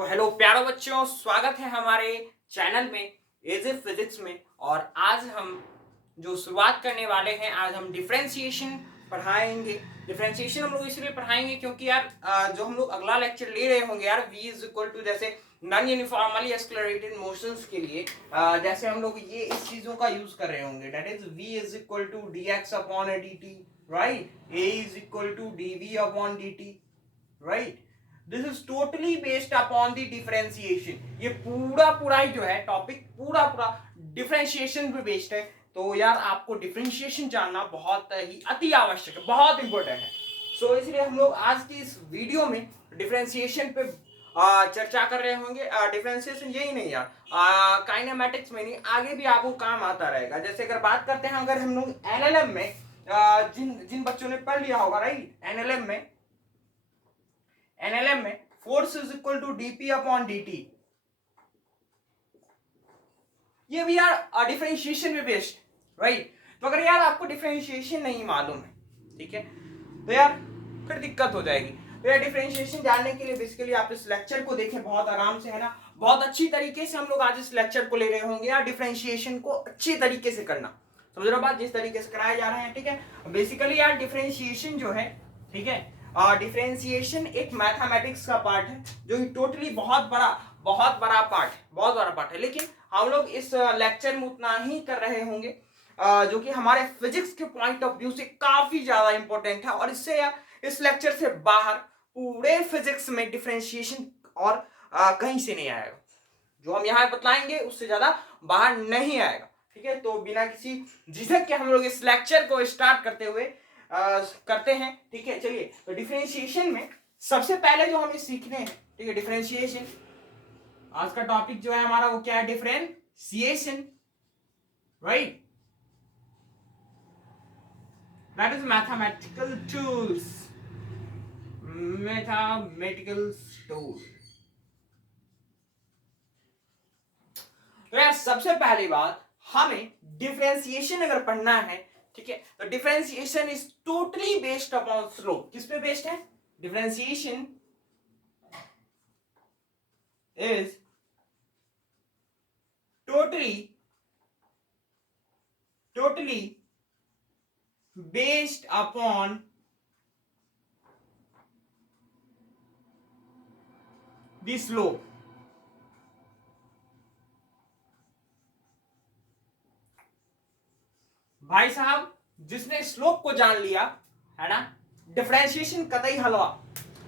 तो हेलो प्यारो बच्चों, स्वागत है हमारे चैनल में एज ए फिजिक्स में। और आज हम जो शुरुआत करने वाले हैं, आज हम डिफरेंशिएशन पढ़ाएंगे। डिफरेंशिएशन हम लोग इसलिए पढ़ाएंगे क्योंकि यार जो हम लोग अगला लेक्चर ले रहे होंगे यार, v इज इक्वल टू जैसे नॉन यूनिफॉर्मली एक्सेलरेटेड मोशंस के लिए जैसे हम लोग ये इस चीजों का यूज कर रहे होंगे, that is v is equal to dx upon dt, right. a is equal to dv upon dt, right. This is totally based upon the differentiation. ये पूरा ही जो है टॉपिक पूरा डिफरेंशिएशन पे बेस्ड है। तो यार आपको डिफरेंशिएशन जानना बहुत ही अति आवश्यक है, बहुत इंपॉर्टेंट है। सो इसलिए हम लोग आज की इस वीडियो में डिफरेंशिएशन पे चर्चा कर रहे होंगे। डिफरेंशिएशन यही नहीं यार, काइनेमेटिक्स में नहीं, आगे भी आपको काम आता रहेगा। जैसे अगर बात करते हैं, अगर हम लोग एनएलएम में जिन जिन बच्चों ने पढ़ लिया होगा, राइट, एनएलएम में force is equal to DP upon DT, ये भी यार डिफरेंशिएशन में बेस्ड, राइट। तो अगर यार आपको डिफरेंशिएशन नहीं मालूम है, ठीक है, तो यार फिर दिक्कत हो जाएगी। तो यार डिफरेंशिएशन जानने के लिए बेसिकली आप इस लेक्चर को देखें बहुत आराम से, है ना। बहुत अच्छी तरीके से हम लोग आज इस लेक्चर को ले रहे होंगे यार, डिफरेंशिएशन को अच्छी तरीके से करना, समझ रहे हो बात, जिस तरीके से कराया जा रहा है, ठीक है। बेसिकली यार डिफरेंशिएशन जो है, ठीक है, डिफरेंशिएशन एक मैथमेटिक्स का पार्ट है जो कि टोटली बहुत बड़ा पार्ट है। लेकिन हम लोग इस लेक्चर में उतना ही कर रहे होंगे जो कि हमारे फिजिक्स के पॉइंट ऑफ व्यू से काफी ज्यादा इंपॉर्टेंट है। और इससे यार इस लेक्चर से बाहर पूरे फिजिक्स में डिफरेंशिएशन और कहीं से नहीं आएगा। जो हम यहाँ बतलाएंगे उससे ज्यादा बाहर नहीं आएगा, ठीक है। तो बिना किसी झिझक के हम लोग इस लेक्चर को स्टार्ट करते हैं, ठीक है। चलिए, तो डिफरेंशिएशन में सबसे पहले जो हमें सीखने हैं, ठीक है, डिफरेंशिएशन आज का टॉपिक जो है हमारा वो क्या है, differentiation, right. That is mathematical tool. तो यार सबसे पहली बात, हमें डिफरेंशिएशन अगर पढ़ना है, ठीक है, तो differentiation is totally based upon slope. किस पे बेस्ड है? Differentiation is totally based upon the slope. भाई साहब, जिसने स्लोप को जान लिया है ना, डिफरेंशिएशन कतई हलवा,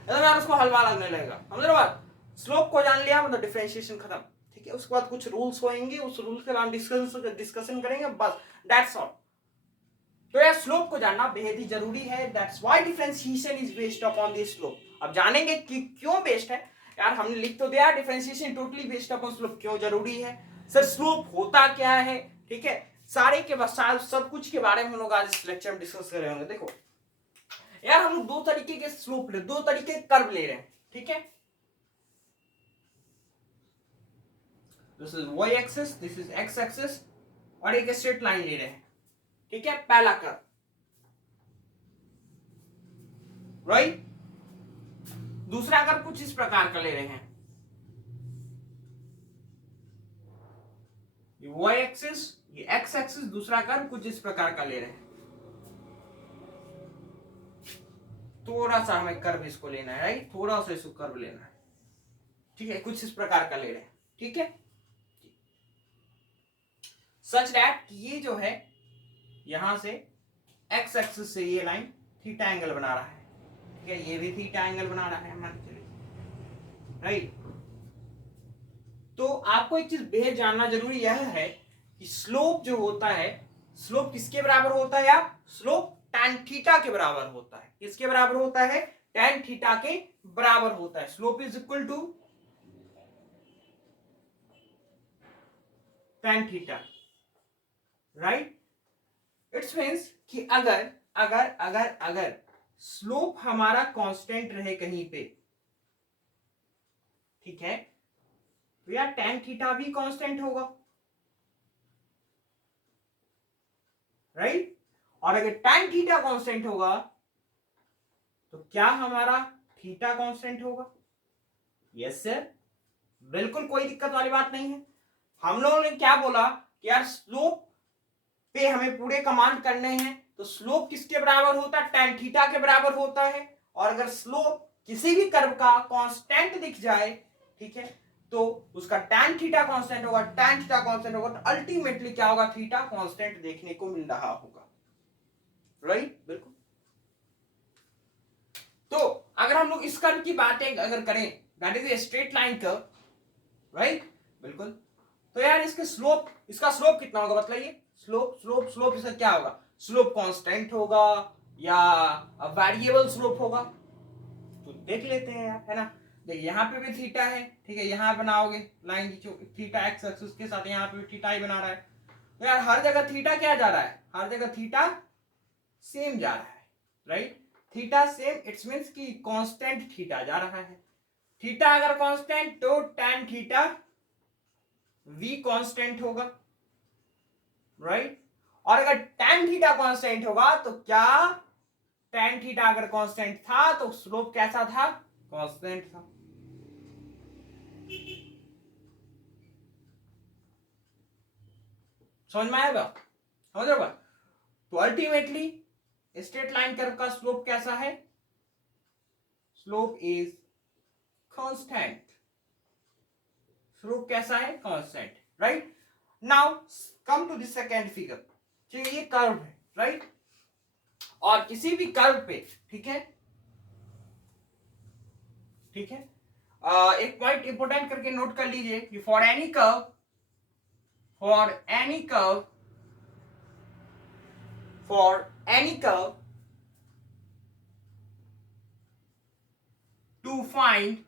एकदम यार उसको हलवा लगने लगेगा, समझ रहे हो बात। स्लोप को जान लिया मतलब डिफरेंशिएशन खत्म, ठीक है। उसके बाद कुछ रूल्स होंगे, उस रूल्स के बाद डिस्कशन करेंगे, बस दैट्स ऑल। तो यार स्लोप को जानना बेहद ही जरूरी है, that's why differentiation is based upon the slope. अब जानेंगे कि क्यों बेस्ड है। यार हमने लिख तो दिया differentiation totally based upon slope, क्यों जरूरी है सर, स्लोप होता क्या है, ठीक है, सारे के सब कुछ के बारे में हम लोग आज इस लेक्चर में डिस्कस कर रहे होंगे। देखो यार, हम लोग दो तरीके के स्लोप दो तरीके कर्व ले रहे हैं, ठीक है। This is y axis, this is x axis, और एक स्ट्रेट लाइन ले रहे हैं, ठीक है, पहला कर्व, राइट। दूसरा कर्व कुछ इस प्रकार का ले रहे हैं, ये y एक्सिस, ये x एक्सिस, दूसरा कर्व कुछ इस प्रकार का ले रहे हैं। थोड़ा सा हमें कर्व इसको लेना है, राइट, थोड़ा सा इसको कर्व लेना है, ठीक है, कुछ इस प्रकार का ले रहे हैं, ठीक है। सच दैट ये जो है यहां से x एक्सिस से ये लाइन थीटा एंगल बना रहा है, ठीक है, ये भी थीटा एंगल बना रहा है, मान चलिए, राइट। तो आपको एक चीज बेहद जानना जरूरी यह है कि स्लोप जो होता है, स्लोप किसके बराबर होता है यार, स्लोप tan थीटा के बराबर होता है। किसके बराबर होता है? tan थीटा के बराबर होता है। Slope is equal to tan theta, right. It's means कि अगर अगर अगर अगर स्लोप हमारा कांस्टेंट रहे कहीं पे, ठीक है, तो यार tan थीटा भी कांस्टेंट होगा, राइट। और अगर tan थीटा कांस्टेंट होगा तो क्या हमारा थीटा कांस्टेंट होगा? यस सर, बिल्कुल कोई दिक्कत वाली बात नहीं है। हम लोगों ने क्या बोला कि यार स्लोप पे हमें पूरे कमांड करने हैं, तो स्लोप किसके बराबर होता है, tan थीटा के बराबर होता है। और अगर स्लोप किसी भी कर्व का कांस्टेंट दिख जाए, ठीक है, तो उसका tan थीटा कांस्टेंट होगा, tan थीटा कांस्टेंट होगा, तो अल्टीमेटली क्या होगा, थीटा कांस्टेंट देखने को मिल रहा होगा, राइट। बिल्कुल। तो अगर हम लोग इस कर्व की बातें अगर करें, that is a straight line curve, right. बिल्कुल। तो यार इसका स्लोप कितना होगा बताइए। स्लोप इसका क्या होगा, स्लोप कांस्टेंट होगा या वेरिएबल स्लोप होगा, तो देख लेते हैं यार, है ना। देखिए यहाँ पे भी थीटा है, ठीक है, यहाँ बनाओगे लाइन की थीटा एक्स एक्सिस के साथ, यहाँ पे भी थीटा ही बना रहा है, तो यार हर जगह थीटा क्या जा रहा है, हर जगह थीटा सेम जा रहा है, right. Theta same, it's means कि कांस्टेंट थीटा जा रहा है। थीटा अगर कांस्टेंट तो tan थीटा v कांस्टेंट होगा, राइट। और अगर tan थीटा कांस्टेंट होगा तो क्या, tan थीटा अगर कांस्टेंट था तो स्लोप कैसा था, कांस्टेंट था। समझ में आएगा, समझ रहे हो। तो अल्टीमेटली स्ट्रेट लाइन कर्व का स्लोप कैसा है, स्लोप इज कांस्टेंट, स्लोप कैसा है, constant, right. Now come to the second figure, ठीक है, ये कर्व है, राइट। और किसी भी कर्व पे, ठीक है, ठीक है, एक पॉइंट इंपोर्टेंट करके नोट कर लीजिए कि for any curve to find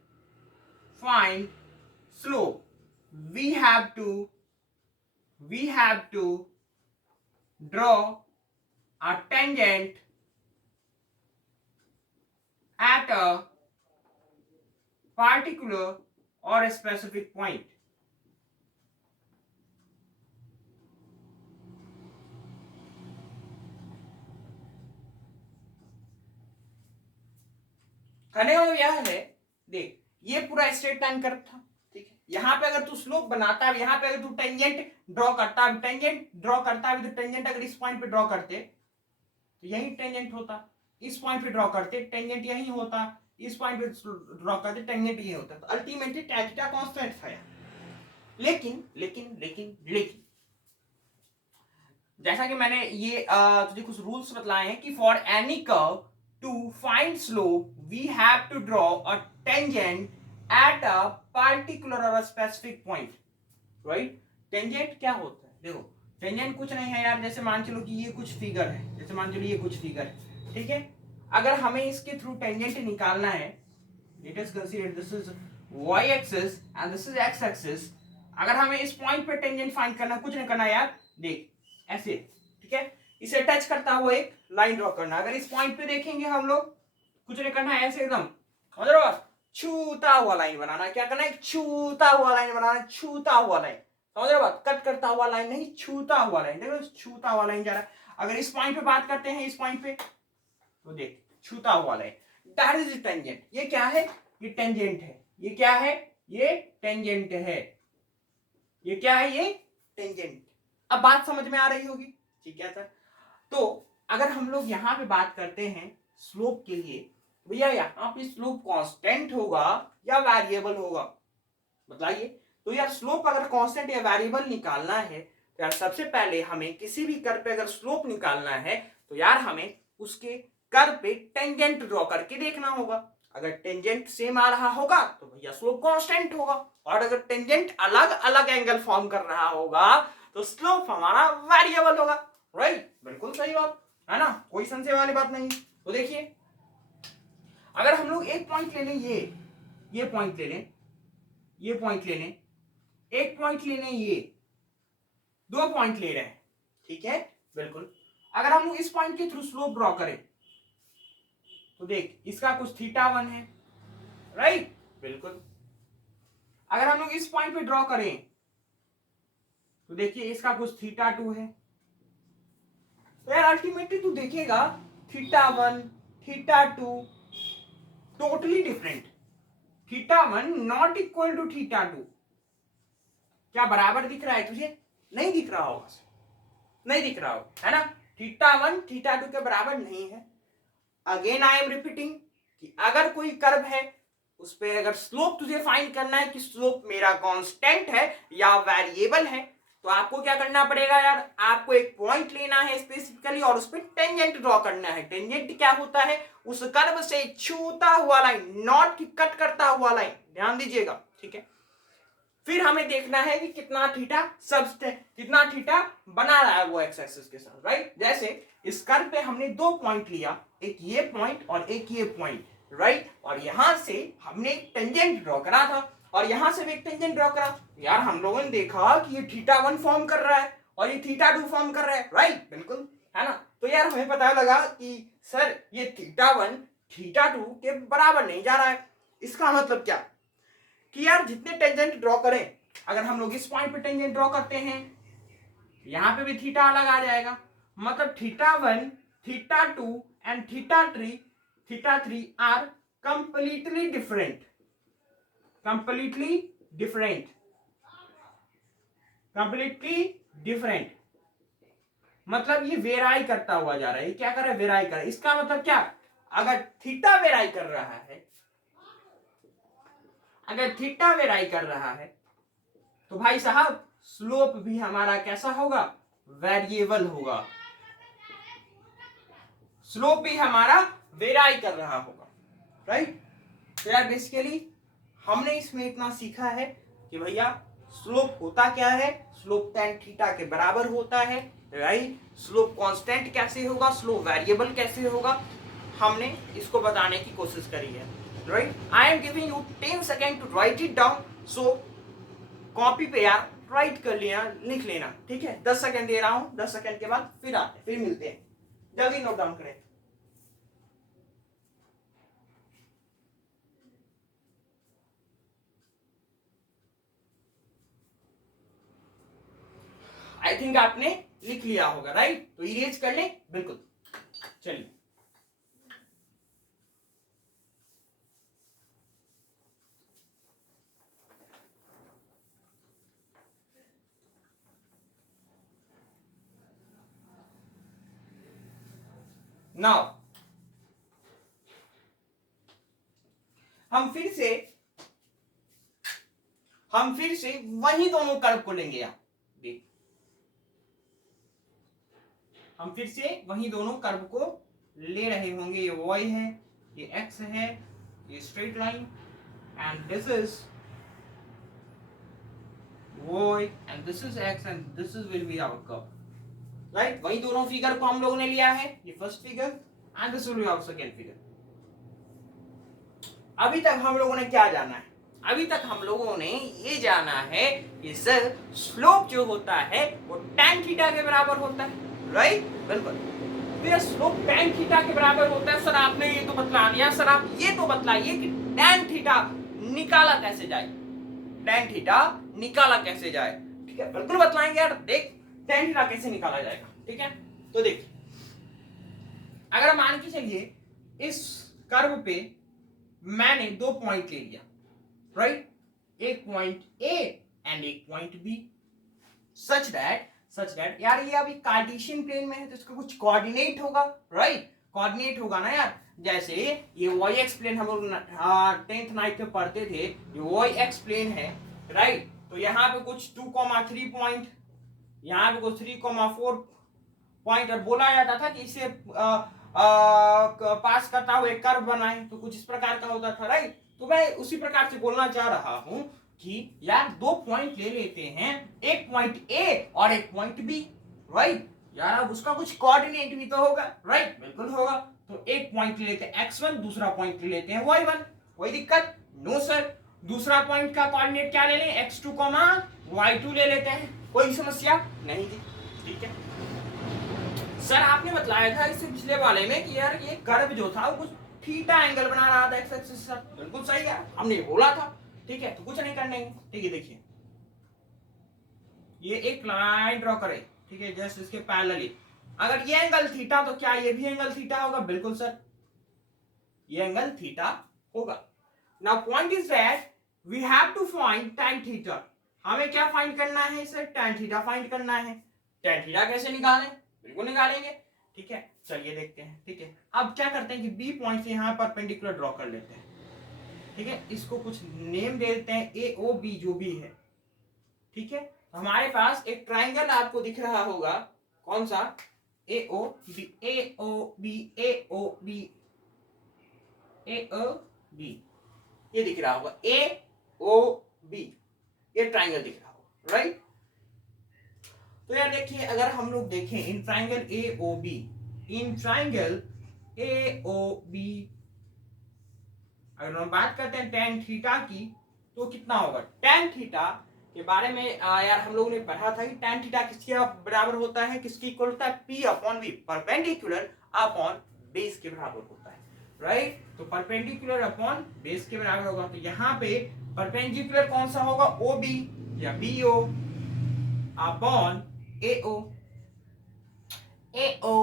slope, we have to draw a tangent at a particular or a specific point. कहने का मतलब यह है, देख ये पूरा स्ट्रेट लाइन कर्व था, ठीक है, यहाँ पे अगर तू स्लोप बनाता है, यहाँ पे अगर तू टेंजेंट ड्रॉ करता है, तो टेंजेंट अगर इस पॉइंट पे ड्रॉ करते तो यही टेंजेंट होता, इस पॉइंट पे ड्रॉ करते टेंजेंट यही होता, इस पॉइंट पे ड्रॉ करते टेंजेंट यही होता, तो अल्टीमेटली tan थीटा कांस्टेंट था यार। लेकिन लेकिन लेकिन लेकिन जैसा कि मैंने ये तुझे कुछ रूल्स बतलाए हैं कि for any curve to find slope we have to draw a tangent at a particular और स्पेसिफिक पॉइंट, राइट। टेंजेंट क्या होता है, देखो टेंजेंट कुछ नहीं है यार, जैसे मान चलो कि ये कुछ फिगर है, जैसे मान चलो ये कुछ फिगर है, ठीक है, अगर हमें इसके थ्रू टेंजेंट निकालना है, let us consider this is y axis and this is x axis, अगर हमें इस पॉइंट पे टेंजेंट फाइंड करना, कुछ नहीं करना यार, देख ऐसे, ठीक है, इसे टच करता हुआ एक लाइन ड्रॉ करना, अगर इस पॉइंट पे देखेंगे हम लोग, कुछ नहीं करना है, ऐसे एकदम समझ रहे हो, छूता हुआ लाइन बनाना, क्या करना है, छूता हुआ लाइन बनाना, छूता हुआ लाइन, समझ रहे हो बात, कट करता हुआ लाइन नहीं, छूता हुआ लाइन, देखो छूता हुआ लाइन जा रहा है। अगर इस पॉइंट पे बात करते हैं, इस पॉइंट पे तो देख छूता हुआ लाइन, दैट इज टेंजेंट, ये क्या है, ये टेंजेंट है, ये क्या है, ये टेंजेंट है, ये क्या है, ये टेंजेंट। अब बात समझ में आ रही होगी, ठीक है सर। तो अगर हम लोग यहाँ पे बात करते हैं स्लोप के लिए, भैया यहाँ पे स्लोप कांस्टेंट होगा या वेरिएबल होगा, बताइए। तो यार स्लोप अगर कांस्टेंट या वेरिएबल निकालना है, तो यार सबसे पहले हमें किसी भी कर्व पे अगर स्लोप निकालना है, तो यार हमें उसके कर्व पे टेंजेंट ड्रॉ करके देखना होगा। अगर टेंजेंट सेम आ रहा होगा तो भैया स्लोप कांस्टेंट होगा, और अगर टेंजेंट अलग अलग एंगल फॉर्म कर रहा होगा तो स्लोप हमारा वेरिएबल होगा, राइट। बिल्कुल सही बात है ना, कोई संशय वाली बात नहीं। तो देखिए अगर हम लोग एक पॉइंट ले लें, ये पॉइंट ले लें, ये पॉइंट ले लें, एक पॉइंट ले लें, ये दो पॉइंट ले रहे हैं, ठीक है, बिल्कुल। अगर हम लोग इस पॉइंट के थ्रू स्लोप ड्रॉ करें तो देख इसका कुछ थीटा 1 है, राइट, बिल्कुल। अगर हम लोग इस पॉइंट पे ड्रॉ करें तो देखिए इसका कुछ थीटा 2 है, तो यार अल्टीमेटली तू देखेगा theta 1 theta 2 totally different, θ1 not equal to θ2, क्या बराबर दिख रहा है तुझे? नहीं दिख रहा होगा, नहीं दिख रहा होगा, है ना? θ1 θ2 के बराबर नहीं है। अगेन आई एम रिपीटिंग कि अगर कोई कर्व है उस पे अगर स्लोप तुझे फाइंड करना है कि स्लोप मेरा कांस्टेंट है या वेरिएबल है, तो आपको क्या करना पड़ेगा यार, आपको एक पॉइंट लेना है स्पेसिफिकली और उस पर टेंजेंट ड्रॉ करना है। टेंजेंट क्या होता है? उस कर्व से छूता हुआ लाइन, नॉट की कट करता हुआ लाइन, ध्यान दीजिएगा, ठीक है। फिर हमें देखना है कि कितना थीटा कितना थीटा बना रहा है वो एक्स एक्सिस के साथ, राइट। जैसे इस कर्व पे हमने दो पॉइंट लिया, एक ये पॉइंट और एक ये पॉइंट, राइट। और यहां से हमने एक टेंजेंट ड्रॉ करा था और यहां से भी एक टेंजेंट ड्रॉ करा। यार हम लोगों ने देखा कि ये θ1 फॉर्म कर रहा है और ये θ2 फॉर्म कर रहा है, राइट, बिल्कुल, है ना। तो यार हमें पता लगा कि सर ये θ1 θ2 के बराबर नहीं जा रहा है। इसका मतलब क्या कि यार जितने टेंजेंट ड्रॉ करें, अगर हम लोग इस पॉइंट पे टेंजेंट ड्रॉ करते हैं, यहां पे भी थीटा अलग आ जाएगा, मतलब θ1 θ2 and θ3 are completely different, completely different, completely different. मतलब ये वेराई करता हुआ जा रहा है। ये क्या कर रहा है? वेराई कर रहा है। इसका मतलब क्या? अगर थीटा वेराई कर रहा है, अगर थीटा वेराई कर रहा है तो भाई साहब स्लोप भी हमारा कैसा होगा? वेरिएबल होगा। स्लोप भी हमारा वेराई कर रहा होगा, राइट। तो यार बेसिकली हमने इसमें इतना सीखा है कि भैया स्लोप होता क्या है, स्लोप tan थीटा के बराबर होता है, राइट। स्लोप कांस्टेंट कैसे होगा, स्लोप वेरिएबल कैसे होगा, हमने इसको बताने की कोशिश करी है, right. I am giving you 10 second to write it down, so copy पे यार राइट कर लेना, लिख लेना, ठीक है। 10 सेकेंड दे रहा हूं, 10 सेकेंड के बाद फिर आते हैं, फिर मिलते हैं, जल्दी नोट डाउन करें। आई थिंक आपने लिख लिया होगा, राइट। तो इरेज कर लें, बिल्कुल। चलिए नाउ हम फिर से वही दोनों कर्व को लेंगे यार, देख, हम फिर से वही दोनों कर्व को ले रहे होंगे। ये y है, ये x है, ये straight line, and this is y and this is x and this is will be our curve, right. वही दोनों फिगर को हम लोगों ने लिया है, ये first figure and this will be our second figure. अभी तक हम लोगों ने क्या जाना है? अभी तक हम लोगों ने ये जाना है कि सर स्लोप जो होता है वो tan थीटा के बराबर होता है, राइट, बिल्कुल। तो ये स्लोप tan थीटा के बराबर होता है। सर आपने ये तो बतला दिया, सर आप ये तो बतलाइए कि tan थीटा निकाला कैसे जाए, tan थीटा निकाला कैसे जाए, ठीक है, बिल्कुल बतलाएंगे यार। देख tan थीटा कैसे निकाला जाएगा, ठीक है। तो देख, अगर मान के चलिए इस कर्व पे मैंने दो पॉइंट ले लिया, राइट, एक पॉइंट ए एंड एक पॉइंट बी, सच दैट यार ये अभी कार्टेशियन प्लेन में है तो इसका कुछ कोऑर्डिनेट होगा, राइट, कोऑर्डिनेट होगा ना यार। जैसे ये वाई एक्स प्लेन हम लोग 10th नाइट में पढ़ते थे, ये वाई एक्स प्लेन है, राइट। तो यहाँ पे कुछ 2,3 पॉइंट, यहाँ पे कुछ 3,4 पॉइंट, और बोला जाता था कि इसे पास करता हुआ एक कर्व बनाए, तो कुछ इस प्रकार का होता था, राइट। तो मैं उसी प्रकार से बोलना चाह रहा हूं कि यार दो पॉइंट ले लेते हैं, एक पॉइंट ए और एक पॉइंट बी, राइट। यार अब उसका कुछ कोऑर्डिनेट भी तो होगा, राइट, बिल्कुल होगा। तो एक पॉइंट ले लेते हैं x1, दूसरा पॉइंट ले लेते हैं y1, कोई दिक्कत? No sir. दूसरा पॉइंट का कोऑर्डिनेट क्या ले लें? x2, y2 ले लेते हैं, कोई समस्या नहीं थी, ठीक है। सर आपने बतलाया था इससे पिछले वाले में कि यार ये कर्व जो था वो कुछ थीटा एंगल बना रहा था एक्स एक्सिस से, बिल्कुल सही है, हमने बोला था, ठीक है। तो कुछ नहीं करने, ठीक है। देखिए ये एक लाइन ड्रॉ करें, ठीक है, जस्ट इसके पैरेलली। अगर ये एंगल थीटा तो क्या ये भी एंगल थीटा होगा? बिल्कुल सर, ये एंगल थीटा होगा। Now point is that we have to find tan theta. हमें क्या फाइंड करना है सर? tan थीटा फाइंड करना है। tan थीटा कैसे निकालें? बिल्कुल निकालेंगे, ठीक है। चलिए देखते हैं, ठीक है। अब क्या करते हैं कि बी पॉइंट से यहाँ परपेंडिकुलर ड्रॉ कर लेते हैं, ठीक है। इसको कुछ नेम दे देते हैं ए ओ बी, जो भी है, ठीक है। हमारे पास एक ट्राइंगल आपको दिख रहा होगा, कौन सा? ए ओ बी, ए ओ बी, ए ओ बी, ए ओ बी, ये दिख रहा होगा, ए ओ बी, ये ट्राइंगल दिख रहा होगा, राइट। तो यार देखिए, अगर हम लोग देखें in triangle A O B, in triangle A O B, अगर हम बात करते हैं tan थीटा की, तो कितना होगा? tan थीटा के बारे में यार हम लोगों ने पढ़ा था कि tan थीटा किसके बराबर होता है? किसकी इक्वल होता है? P upon V, perpendicular upon base के बराबर होता है, राइट। तो परपेंडिकुलर अपॉन बेस के बराबर होगा। तो यहाँ पे परपेंडिकुलर कौन सा होगा? OB या BO upon AO, AO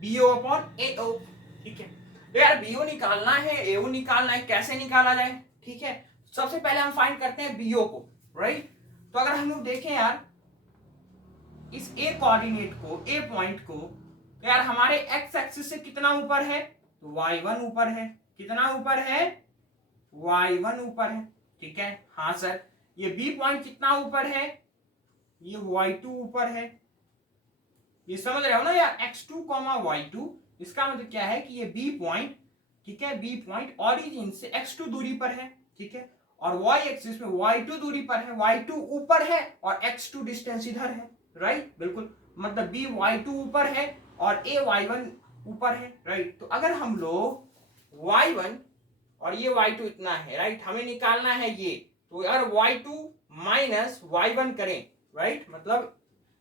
BO upon AO, ठीक है। तो यार BO निकालना है, AO निकालना है, कैसे निकाला जाए? ठीक है, सबसे पहले हम फाइंड करते हैं BO को, राइट। तो अगर हम लोग देखें यार इस A कोऑर्डिनेट को, A पॉइंट को, तो यार हमारे x एक्सिस से कितना ऊपर है? तो y1 ऊपर है। कितना ऊपर है? y1 ऊपर है, ठीक है। हाँ सर, ये B पॉइंट कितना ऊपर है? ये y2 ऊपर है। ये समझ रहे हो ना यार, x2, y2, इसका मतलब क्या है कि ये B पॉइंट, ठीक है, B पॉइंट ओरिजिन से x2 दूरी पर है, ठीक है। और y एक्सिस में y2 दूरी पर है, y2 ऊपर है और x2 डिस्टेंस इधर है, राइट। बिल्कुल, मतलब B y2 ऊपर है और A y1 ऊपर है, राइट। तो अगर हम लोग y1 और ये y2 इतना है, राइट, हमें निकालना है ये। तो अगर y2 माइनस y1 करें, राइट, मतलब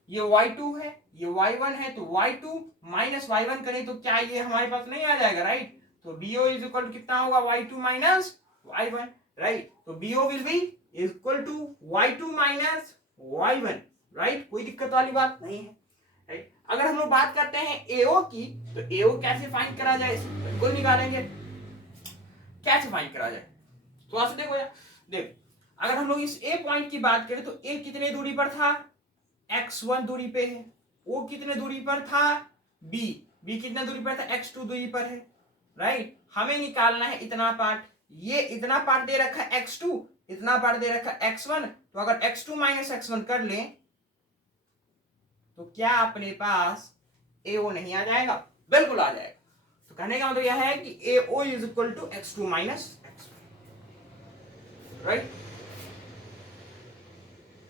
ये y2 है, ये y1 है, तो y2 माइनस y1 करें तो क्या ये हमारे पास नहीं आ जाएगा, राइट। तो BO इज इक्वल टू कितना होगा? y2 minus y1, right. तो BO will be equal to y2 minus y1, right. कोई दिक्कत वाली बात नहीं है, राइट। अगर हम लोग बात करते हैं AO की, तो AO कैसे फाइंड करा जाए? बिल्कुल निकालेंगे। कैसे फाइंड करा जाए? तो ऐसे देखो यार, देखो अगर हम लोग इस A पॉइंट की बात करें तो A कितने दूरी पर था? x1 दूरी पे है। O कितने दूरी पर था? B कितने दूरी पर था? x2 दूरी पर है, राइट। हमें निकालना है इतना पार्ट, ये इतना पार्ट दे रखा है x2, इतना पार्ट दे रखा है x1। तो अगर x2 माइनस x1 कर लें तो क्या अपने पास AO नहीं आ जाएगा? बिल्कुल आ जाएगा। तो कहने का मतलब यह है कि AO is equal to x2 minus x1, right.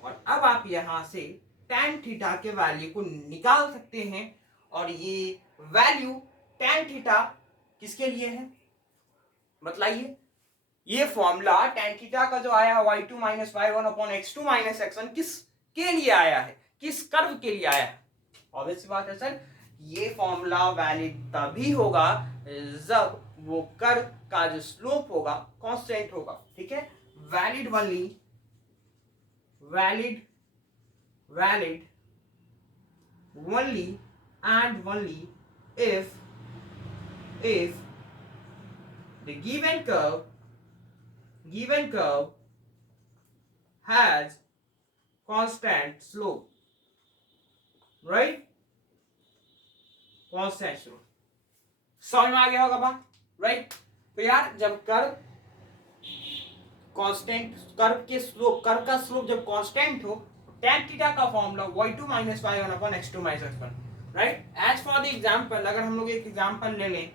और अब आप यहां से tan थीटा के वैल्यू को निकाल सकते हैं। और ये वैल्यू tan थीटा किसके लिए है बताइए? ये फॉर्मूला tan थीटा का जो आया y2 minus y1 upon x2 minus x1 किस के लिए आया है? किस कर्व के लिए आया है? ऑब्वियस बात है सर, ये फॉर्मूला वैलिड तभी होगा जब वो कर्व का जो स्लोप होगा कांस्टेंट होगा, ठीक है। Valid only and only if the given curve has constant slope, right? constant slope, समझ में आ गया होगा बात, राइट। तो यार जब कर्व कांस्टेंट, कर्व का स्लोप जब कांस्टेंट हो, tan थीटा का formula y2 minus y1 upon x2 minus x1, right. As for the example, अगर हम लोग एक एग्जांपल ले लें,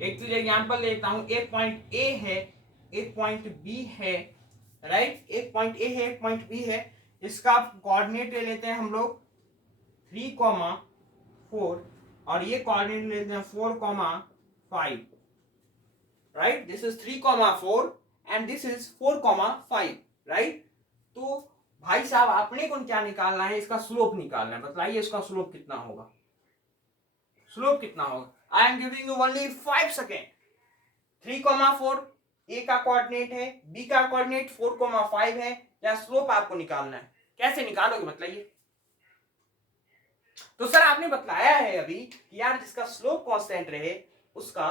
एक चीज एग्जांपल लेता हूं, एक पॉइंट A है, एक पॉइंट B है, राइट। एक पॉइंट A है, एक पॉइंट B है। इसका कोऑर्डिनेट ले लेते हैं हम लोग 3,4 और ये कोऑर्डिनेट लेते हैं 4,5, right. This is 3,4 and this is 4,5, right. तो भाई साहब आपने को क्या निकालना है? इसका स्लोप निकालना है। बताइए इसका स्लोप कितना होगा? स्लोप कितना होगा? आई am giving you only 5 second. 3,4 ए का कोऑर्डिनेट है, बी का कोऑर्डिनेट 4,5 है, या स्लोप आपको निकालना है। कैसे निकालोगे बताइए? तो सर आपने बताया है अभी कि यार जिसका स्लोप कांस्टेंट रहे उसका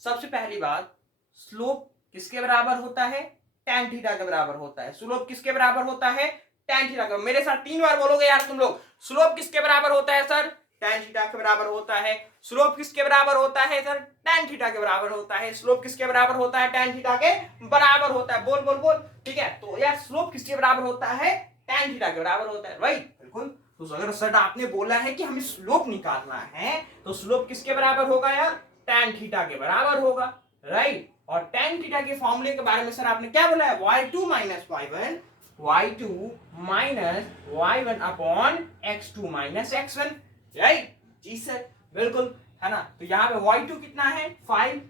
सबसे पहली बात स्लोप किसके बराबर होता है, tan थीटा के बराबर होता है। स्लोप किसके बराबर होता है, tan थीटा के। मेरे साथ 3 बार बोलोगे यार तुम लोग। स्लोप किसके बराबर होता है सर, tan थीटा के बराबर होता है। स्लोप किसके बराबर होता है सर, tan थीटा के बराबर होता है। स्लोप किसके बराबर होता है, tan थीटा के बराबर होता है। बोल बोल बोल, ठीक है। तो यार स्लोप किसके बराबर होता है, tan थीटा के बराबर होता है, राइट, बिल्कुल। तो अगर सर आपने बोला है कि हमें स्लोप निकालना है तो स्लोप किसके बराबर होगा यार, tan थीटा के बराबर होगा, राइट। और tan थीटा के फॉर्मूले के बारे में सर आपने क्या बोला है, y2 minus y1, y2 minus y1 upon x2 minus x1, right. जी सर, बिल्कुल, है ना। तो यहाँ पे y2 कितना है 5,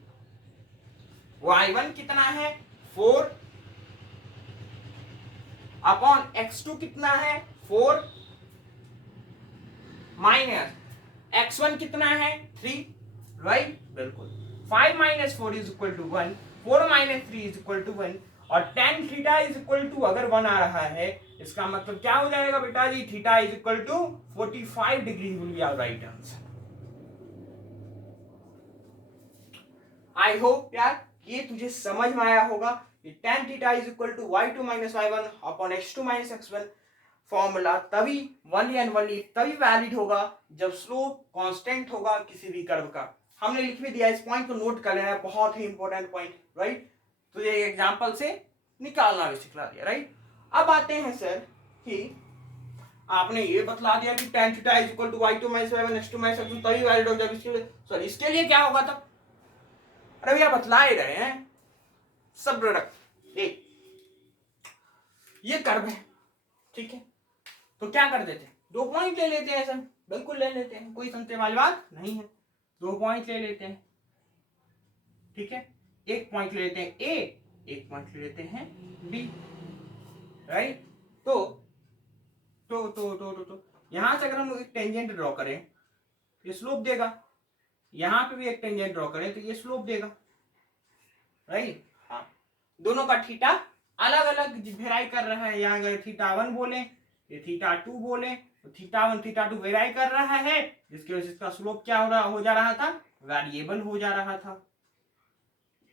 y1 कितना है 4 अपॉन x2 कितना है 4 माइनस x1 कितना है 3, राइट, बिल्कुल। 5 minus 4 is equal to 1, 4 minus 3 is equal to 1, और tan theta is equal to अगर 1 आ रहा है इसका मतलब क्या हो जाएगा बेटा जी, theta is equal to 45 degree will be our right answer. I hope यार ये तुझे समझ में आया होगा कि tan theta is equal to y2 minus y1 upon x2 minus x1 formula तभी ओनली एंड ओनली तभी वैलिड होगा जब स्लोप कांस्टेंट होगा किसी भी कर्व का। हमने लिख भी दिया, इस पॉइंट को नोट कर लेना है, बहुत ही इंपॉर्टेंट पॉइंट, राइट। तो ये एग्जांपल से निकालना भी सिखला दिया, राइट। अब आते हैं सर कि आपने ये बतला दिया कि tan theta is equal to y2 minus y1 x2 minus x1 तभी वैलिड होगा जब इसके लिए, सर इसके लिए क्या होगा तब, अरे भैया बतला ही रहे हैं, सब रख एक ये कर्व है, ठीक है। तो क्या कर देते हैं, 2 पॉइंट ले लेते हैं सर, बिल्कुल ले लेते हैं, कोई समझने वाली बात नहीं है। 2 पॉइंट ले लेते हैं, ठीक है। एक पॉइंट ले लेते हैं ए, एक पॉइंट ले लेते हैं बी, राइट। तो यहां से अगर हम लोग एक टेंजेंट ड्रॉ करें ये स्लोप देगा, यहां पे भी एक टेंजेंट ड्रॉ करें तो ये स्लोप देगा, राइट। हाँ, दोनों का थीटा अलग अलग वेराई कर रहा है। यहाँ अगर थीटा 1 बोले, ये थीटा 2 बोले, तो थीटा 1 थीटा 2 वेराई कर रहा है, जिसकी वजह से इसका स्लोप क्या हो जा रहा था, वेरिएबल हो जा रहा था,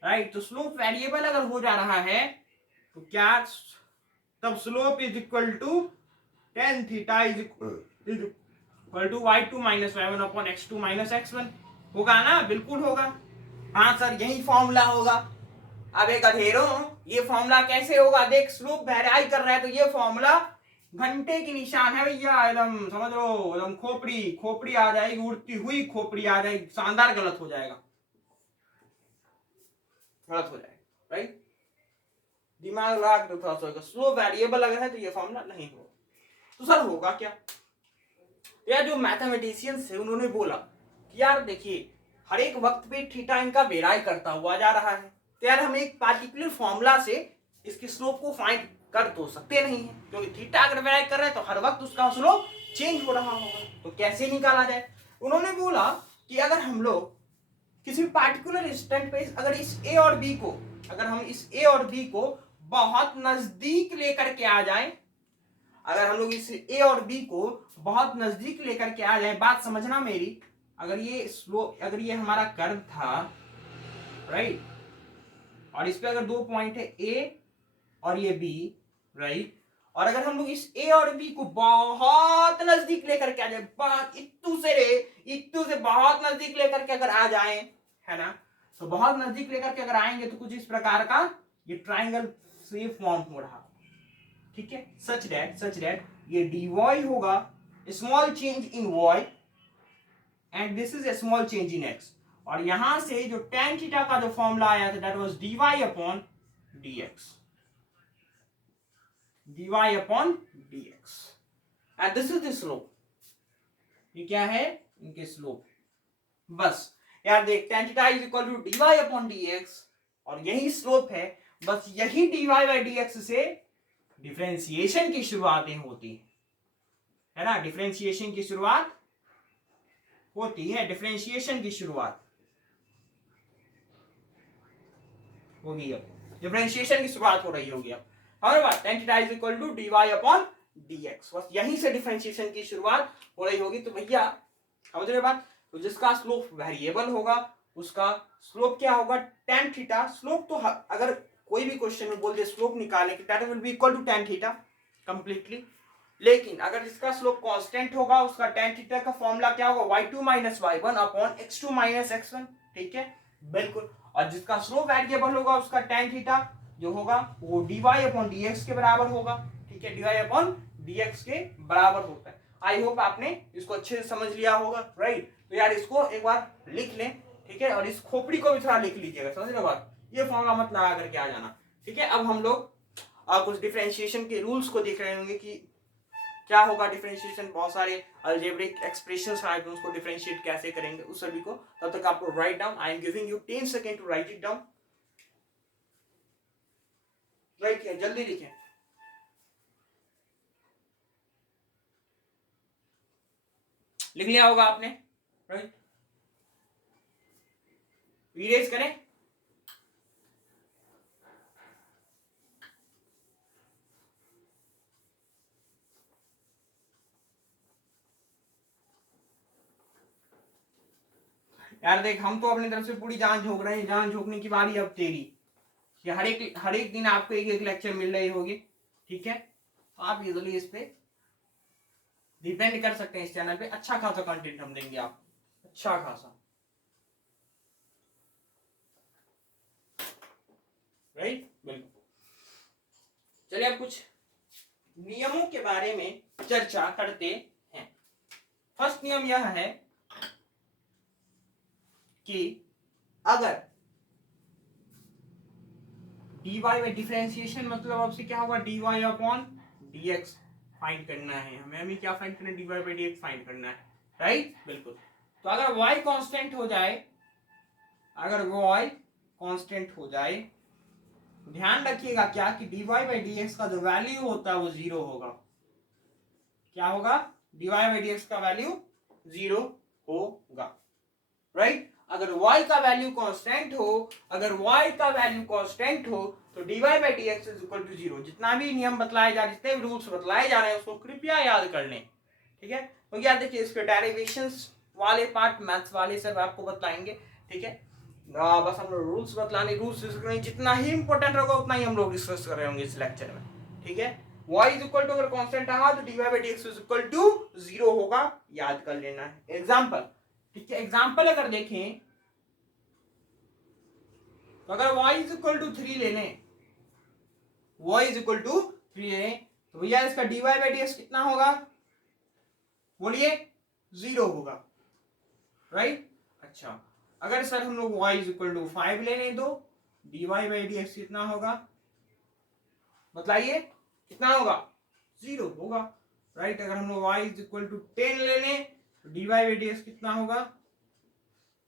राइट। तो स्लोप वेरिएबल अगर हो जा रहा है तो क्या तब slope is equal to tan theta is equal to y2 minus y1 upon x2 minus x1 होगा ना, बिल्कुल होगा। हाँ सर यही फॉर्मूला होगा। अब एक अधेरों ये फॉर्मूला कैसे होगा, देख स्लोप वेराई कर रहा है तो ये फॉर्मूला घंटे की निशान है भैया, एकदम समझ लो, एकदम खोपड़ी खोपड़ी आ जाएगी, उड़ती हुई खोपड़ी आ जाएगी, शानदार गलत हो जाएगा, गलत हो जाएगा, राइट। दिमाग लगा के थोड़ा सा, स्लोप वेरिएबल अगर है तो ये फॉर्मूला नहीं होगा। तो सर होगा क्या, यार जो मैथमेटिशियंस है उन्होंने बोला कि यार देखिए हर एक वक्त पे थीटा इनका वेराई करता हुआ जा रहा है, तो यार हम एक पार्टिकुलर फॉर्मूला से इसके स्लोप को फाइंड कर तो सकते नहीं है, क्योंकि थीटा अगर वेराई कर रहा है तो हर वक्त उसका स्लोप चेंज हो रहा होगा, तो कैसे निकाला जाए। उन्होंने बोला कि अगर हम लोग किसी पार्टिकुलर इंस्टेंट पे अगर इस ए और बी को, अगर हम इस ए और बी को बहुत नजदीक लेकर के आ जाए, अगर हम लोग इस ए और बी को बहुत नजदीक लेकर के आ जाए, बात समझना मेरी, अगर ये स्लोप, अगर ये हमारा कर्व था, राइट, और इस पे अगर 2 पॉइंट है ए और ये बी, राइट, और अगर हम लोग इस ए और बी को बहुत नजदीक लेकर के आ जाए, बहुत इत्तू से बहुत नजदीक लेकर के अगर आ जाए, है ना, तो बहुत नजदीक लेकर के अगर आएंगे तो कुछ इस प्रकार का ये ट्राइंगल शेप फॉर्म हो रहा, ठीक है। सच दैट ये dy होगा small change in y and this is a small change in x, और यहां से जो tan थीटा का जो फॉर्मूला आया था that was dy upon dx, dy upon dx, and this is the slope. ये क्या है, इनके स्लोप। बस यार देख tan theta is equal to dy upon dx, और यही स्लोप है। बस यही dy बाई dx से डिफरेंशिएशन की शुरुआतें होती है ना, डिफरेंशिएशन की शुरुआत होती है, डिफरेंशिएशन की शुरुआत होगी, अब डिफरेंशिएशन की शुरुआत हो रही होगी अब। हमारे पास tan theta is equal to dy upon dx। बस यहीं से डिफरेंशिएशन की शुरुआत हो रही होगी। तो भैया समझ रहे बात? तो जिसका स्लोप वेरिएबल होगा उसका स्लोप क्या होगा, tan थीटा। स्लोप तो अगर कोई भी क्वेश्चन में बोल दे स्लोप निकालने की, that will be equal to tan theta completely. लेकिन अगर जिसका स्लोप कांस्टेंट होगा उसका tan थीटा का फॉर्मूला क्या होगा, y2 minus y1 upon x2 minus x1। ठीक है, बिल्कुल। और जिसका स्लोप वेरिएबल होगा उसका tan थीटा जो होगा वो dy अपॉन dx के बराबर होगा। ठीक है, dy अपॉन dx के बराबर होता है। आई होप आपने इसको अच्छे से समझ लिया होगा, राइट। तो यार इसको एक बार लिख लें, ठीक है, और इस खोपड़ी को भी थोड़ा लिख लीजिएगा, समझ रहे बात? ये फॉर्मूला मत लगा करके आ जाना। ठीक है, अब हम लोग कुछ डिफरेंशिएशन के रूल्स को देख रहे होंगे कि क्या होगा डिफरेंशिएशन, बहुत सारे अलजेब्रिक एक्सप्रेशंस आए तो उसको डिफरेंशिएट कैसे करेंगे उस सभी को। तब तक आपको write down, I am giving you 10 second to write it down. Write किया, जल्दी लिखें। लिख लिया होगा आपने, राइट? इरेज करें। यार देख, हम तो अपनी तरफ से पूरी जान झोंक रहे हैं, जान झोंकने की बारी अब तेरी। कि हर एक दिन आपको एक एक लेक्चर मिल रही होगी। ठीक है, तो आप इजीली इस पे डिपेंड कर सकते हैं। इस चैनल पे अच्छा खासा कंटेंट हम देंगे आपको, अच्छा खासा, राइट? बिल्कुल। चलिए अब कुछ नियमों के बारे में चर्चा करते हैं। फर्स्ट नियम यह है कि अगर dy में डिफरेंशिएशन मतलब आपसे क्या होगा, dy अपॉन dx फाइंड करना है हमें। हमें क्या फाइंड करना है, dy बाई dx फाइंड करना है, राइट? बिल्कुल। तो अगर y कांस्टेंट हो जाए, अगर y कांस्टेंट हो जाए, ध्यान रखिएगा क्या कि dy बाई dx का जो वैल्यू होता है वो जीरो होगा। क्या होगा, dy बाई dx का वैल्यू जीरो होगा, राइट? अगर y का वैल्यू कांस्टेंट हो, अगर y का वैल्यू कांस्टेंट हो तो dy by dx is equal to zero. जितना भी नियम बतलाए जा रहे, जितने भी रूल्स बतलाए जा रहे हैं उसको कृपया याद कर लें। ठीक है, तो यार देखिए इसके डेरिवेशंस वाले पार्ट मैथ्स वाले सब आपको बताएंगे। ठीक है, बस हम लोग रूल्स बतलाने, रूल्स जितना ही इंपॉर्टेंट होगा उतना ही हम लोग डिस्कस कर रहे होंगे इस लेक्चर में। ठीक है, y इज इक्वल टू अगर कांस्टेंट रहा तो dy by dx is equal to zero होगा, याद कर लेना है। एग्जांपल, ठीक है, एग्जांपल अगर देखें तो अगर y इज इक्वल टू 3 ले लें, y इज इक्वल टू 3 ले लें तो भैया इसका dy बाई dx कितना होगा, बोलिए? जीरो होगा, राइट? अच्छा, अगर सर हम लोग y इज इक्वल टू 5 ले लें तो dy बाई dx कितना होगा, बताइए? कितना होगा? जीरो होगा, राइट? अगर हम लोग y इज इक्वल टू 10 ले लें तो dy बाई dx कितना होगा,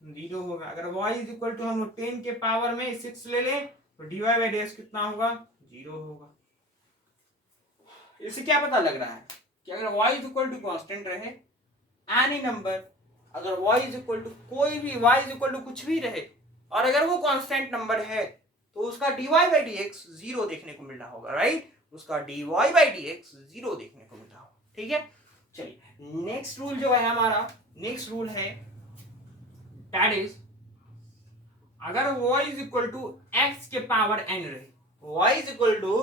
जीरो होगा। अगर y इज इक्वल टू हम लोग 10 के पावर में 6 ले लें तो dy बाई dx कितना होगा, जीरो होगा। इससे क्या पता लग रहा है कि अगर y is equal to constant रहे, एनी नंबर, अगर y इज इक्वल टू कोई भी, y इज इक्वल टू कुछ भी रहे और अगर वो कांस्टेंट नंबर है तो उसका dy बाई dx जीरो देखने को मिल रहा होगा, राइट? उसका dy बाई dx जीरो देखने को मिल रहा होगा। ठीक है, चलिए नेक्स्ट रूल जो है हमारा, नेक्स्ट रूल है दैट इज अगर y is equal to x के पावर n रहे, y is equal to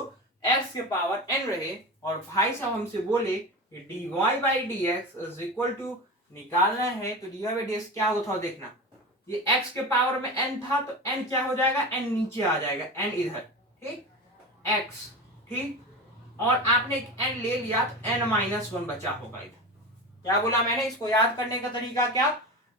x के पावर n रहे और भाई साहब हमसे बोले कि dy by dx is equal to निकालना है तो dy बाई dx क्या होता है, देखना ये x के पावर में n था तो n क्या हो जाएगा, n नीचे आ जाएगा, n इधर, ठीक, x, ठीक, और आपने एक n ले लिया तो n माइनस 1 बचा होगा इधर। क्या बोला मैंने, इसको याद करने का तरीका क्या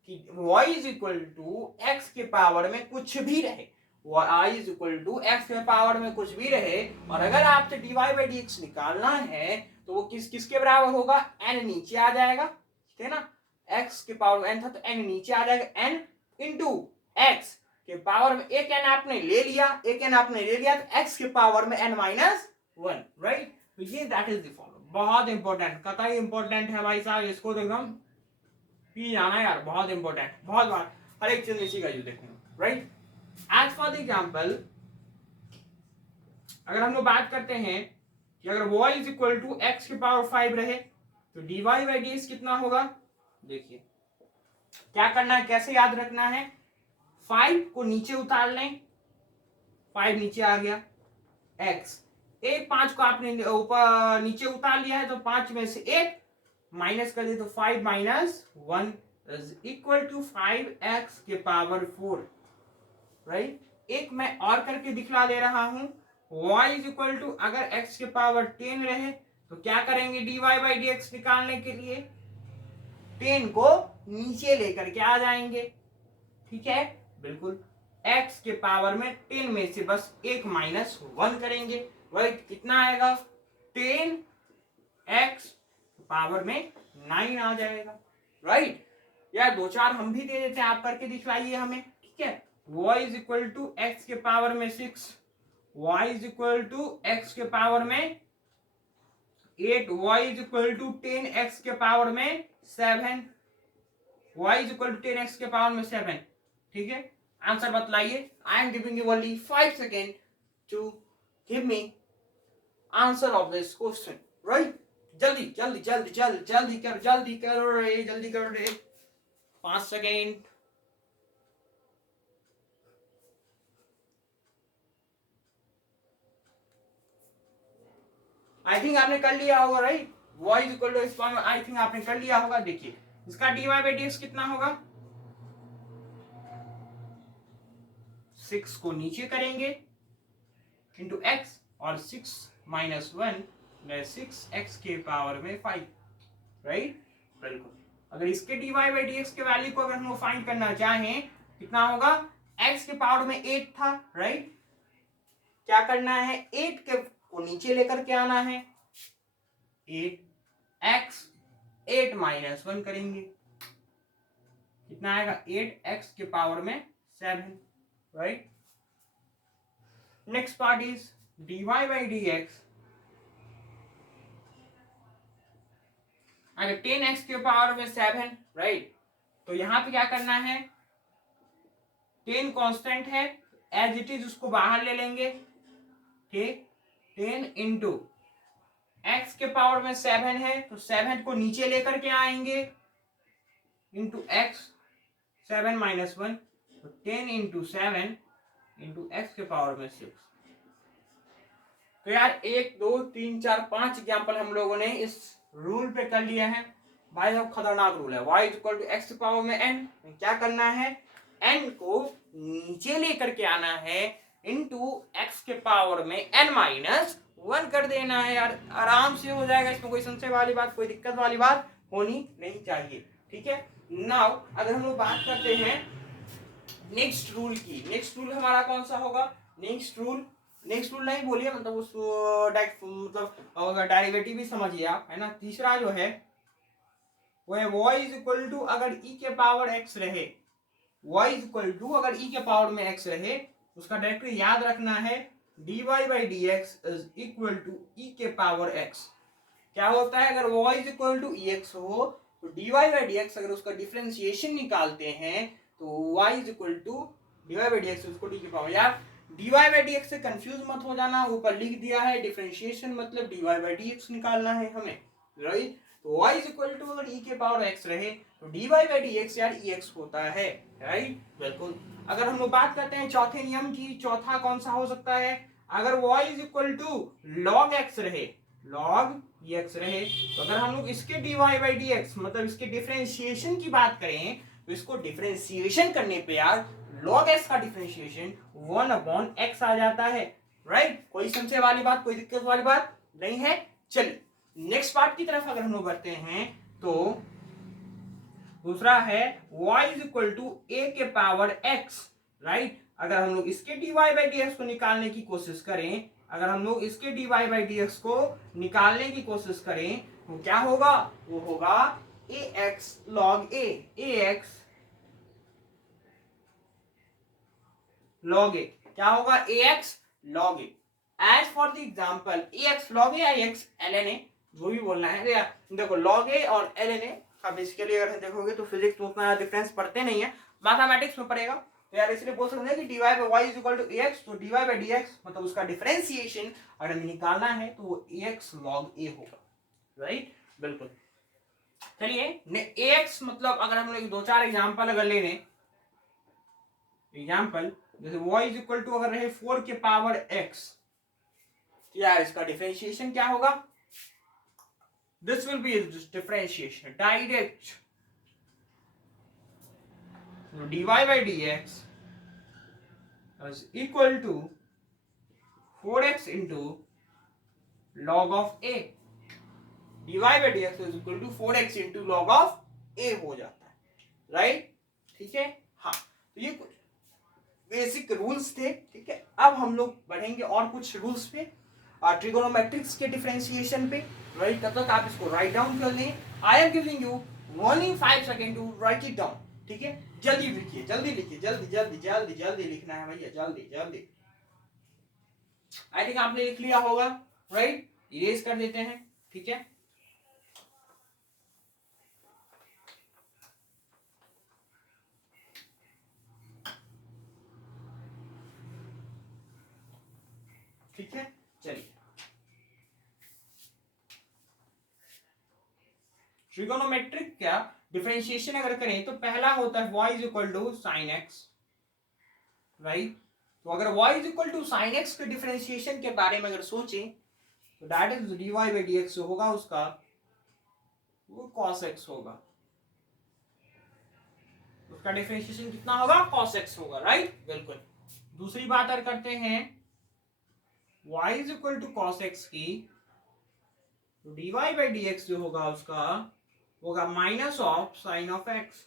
कि y is equal to x के पावर में कुछ भी रहे, y is equal to x के पावर में कुछ भी रहे और अगर आपसे dy बाई dx निकालना है तो वो किसके बराबर होगा, n नीचे आ जाएगा, ठीक है ना? x के पावर में n था तो n नीचे आ जाएगा, n इंटू x के पावर में एक n आपने ले लिया, एक n आपने ले लिया तो x के पावर में n माइनस 1, राइट? तो ये दैट इज द फॉर्मूला। बहुत इंपॉर्टेंट, कतई इंपॉर्टेंट है भाई साहब, इसको तो एकदम पी जाना यार, बहुत इंपॉर्टेंट, बहुत बार हर एक चीज इसी का यूज देखने, right? As for the example अगर हम लोग बात करते हैं कि अगर y is equal to x के पावर 5 रहे तो dy बाई डी एक्स कितना होगा। देखिए क्या करना है, कैसे याद रखना है, 5 को नीचे उतार लें, 5 नीचे आ गया, x एक 5 को आपने ऊपर नीचे उतार लिया है तो 5 में से एक माइनस कर दे तो 5 minus 1 is equal to 5x के पावर 4, राइट। एक मैं और करके दिखला दे रहा हूं, y इज इक्वल टू अगर x के पावर 10 रहे तो क्या करेंगे, dy बाई डी एक्स निकालने के लिए 10 को नीचे लेकर के आ जाएंगे, ठीक है, बिल्कुल। x के पावर में 10 में से बस एक माइनस 1 करेंगे, राइट। कितना आएगा, 10x पावर में 9 आ जाएगा, राइट। यार दो चार हम भी दे देते हैं, आप करके दिखलाइए हमें, ठीक है। y is equal to x के पावर में 6, y is equal to x के पावर में 8, y is equal to 10x के पावर में 7, y is equal to 10x के पावर में 7, ठीक है। आंसर बतलाइए। I am giving you only 5 second to give me answer of this question, right. जल्दी जल्दी जल्दी जल्दी जल्दी करो रे 5 सेकेंड। आई थिंक आपने कर लिया होगा, right. y is equal to इस फॉर्म में आई थिंक आपने कर लिया होगा। देखिए इसका dy बाई डी एक्स कितना होगा, 6 को नीचे करेंगे इंटू एक्स और 6 माइनस 1 6x के पावर में 5, राइट, बिल्कुल। अगर इसके dy बाई डी एक्स के वैल्यू को अगर हम फाइंड करना चाहें कितना होगा, x के पावर में 8 था, राइट। क्या करना है, 8 के को नीचे लेकर के आना है, 8x 8 माइनस 1 करेंगे, कितना आएगा, 8x के पावर में 7, right. Next part is dy by d x, अगर 10x के पावर में 7, राइट, तो यहां पे क्या करना है, 10 कांस्टेंट है, एज इट इज उसको बाहर ले लेंगे, ठीक। 10 इंटू एक्स के पावर में 7 है तो 7 को नीचे लेकर के आएंगे इंटू एक्स, 7 माइनस 1 तो 10 इंटू 7 इंटू एक्स के पावर में 6। तो यार 1 2 3 4 5 एग्जाम्पल हम लोगों ने इस रूल पे कर लिया है। भाई साहब खतरनाक रूल है, y equal to x power में n, क्या करना है, n को नीचे लेकर के आना है इंटू एक्स के पावर में n माइनस 1 कर देना है। यार आराम से हो जाएगा, इसमें कोई संशय वाली बात, कोई दिक्कत वाली बात होनी नहीं चाहिए, ठीक है। नाउ अगर हम लोग बात करते हैं नेक्स्ट रूल की, नेक्स्ट रूल हमारा कौन सा होगा, नेक्स्ट रूल नहीं बोलिए, मतलब उस मतलब डेरिवेटिव भी समझिए आप, है ना। तीसरा जो है वो है y इज इक्वल टू अगर e के पावर x रहे, y इज इक्वल टू अगर e के पावर में x रहे, उसका डायरेक्टली याद रखना है dy by d x is equal to e के पावर x। क्या होता है, अगर y is equal to ex हो तो dy बाई डी एक्स अगर उसका डिफरेंशिएशन निकालते हैं तो y is equal to dy by d x उसको d के पावर। यार dy बाई डी एक्स से कंफ्यूज मत हो जाना, ऊपर लिख दिया है डिफरेंशिएशन मतलब dy बाई डी एक्स निकालना है हमें, राइट। तो y इज इक्वल टू अगर e के पावर x रहे तो dy बाई डी एक्स यार ex होता है, राइट, बिल्कुल। अगर हम लोग बात करते हैं चौथे नियम की, चौथा कौन सा हो सकता है, अगर y is equal to log x रहे, log x रहे, तो अगर हम लोग इसके dy बाई डी एक्स मतलब इसके डिफरेंशिएशन की बात करें तो इसको डिफरेंशिएशन करने पे यार log x का डिफरेंशिएशन 1/x आ जाता है, राइट। कोई संशय वाली बात, कोई दिक्कत वाली बात नहीं है। चलिए नेक्स्ट पार्ट की तरफ अगर हम लोग बढ़ते हैं तो दूसरा है y is equal to a के पावर x, राइट। अगर हम लोग इसके dy बाई डी एक्स को निकालने की कोशिश करें, अगर हम लोग इसके dy बाई डी एक्स को निकालने की कोशिश करें तो क्या होगा, वो होगा ax log a, ax log a, क्या होगा, ax log a। As for the example ax log a, ax ln a, जो भी बोलना है। देखो log a और ln a का बेसिकली अगर देखोगे तो फिजिक्स में उतना डिफरेंस पढ़ते नहीं है, मैथमेटिक्स में पड़ेगा, तो यार इसलिए बोल सकते हैं कि dy by y is equal to ax, तो dy by dx मतलब उसका डिफरेंशिएशन अगर हमें निकालना है तो वो ax log a होगा, राइट, बिल्कुल। चलिए ax मतलब अगर हम लोग 2-4 एग्जांपल अगर ले लें, एग्जांपल जैसे y इज इक्वल टू अगर रहे 4 के पावर x, यार इसका डिफरेंशिएशन क्या होगा, this will B differentiation direct dy by dx is equal to 4x into log of a, dy by dx is equal to 4x into log of a हो जाता है, राइट, ठीक है। हाँ, तो ये कुछ बेसिक रूल्स थे, ठीक है। अब हम लोग बढ़ेंगे और कुछ रूल्स पे, ट्रिगोनोमेट्रिक्स के डिफरेंशिएशन पे, राइट। तब तक आप इसको राइट डाउन कर लें। I am giving you only 5 second to write it down, ठीक है। जल्दी लिखिए, जल्दी लिखिए, जल्दी जल्दी जल्दी जल्दी लिखना है भैया, जल्दी जल्दी। आई थिंक आपने लिख लिया होगा, राइट। इरेज कर देते हैं, ठीक है। ठीक है, चलिए। ट्रिगोनोमेट्रिक क्या डिफरेंशिएशन अगर करें तो पहला होता है y is equal to sine x, right. तो अगर y is equal to sine x के डिफरेंशिएशन के बारे में अगर सोचें तो that is dy by dx होगा उसका वो cos x होगा, उसका डिफरेंशिएशन कितना होगा, cos x होगा, राइट, बिल्कुल। दूसरी बात अगर करते हैं y is equal to cos x की, तो dy बाई dx जो होगा उसका होगा minus of sine of x,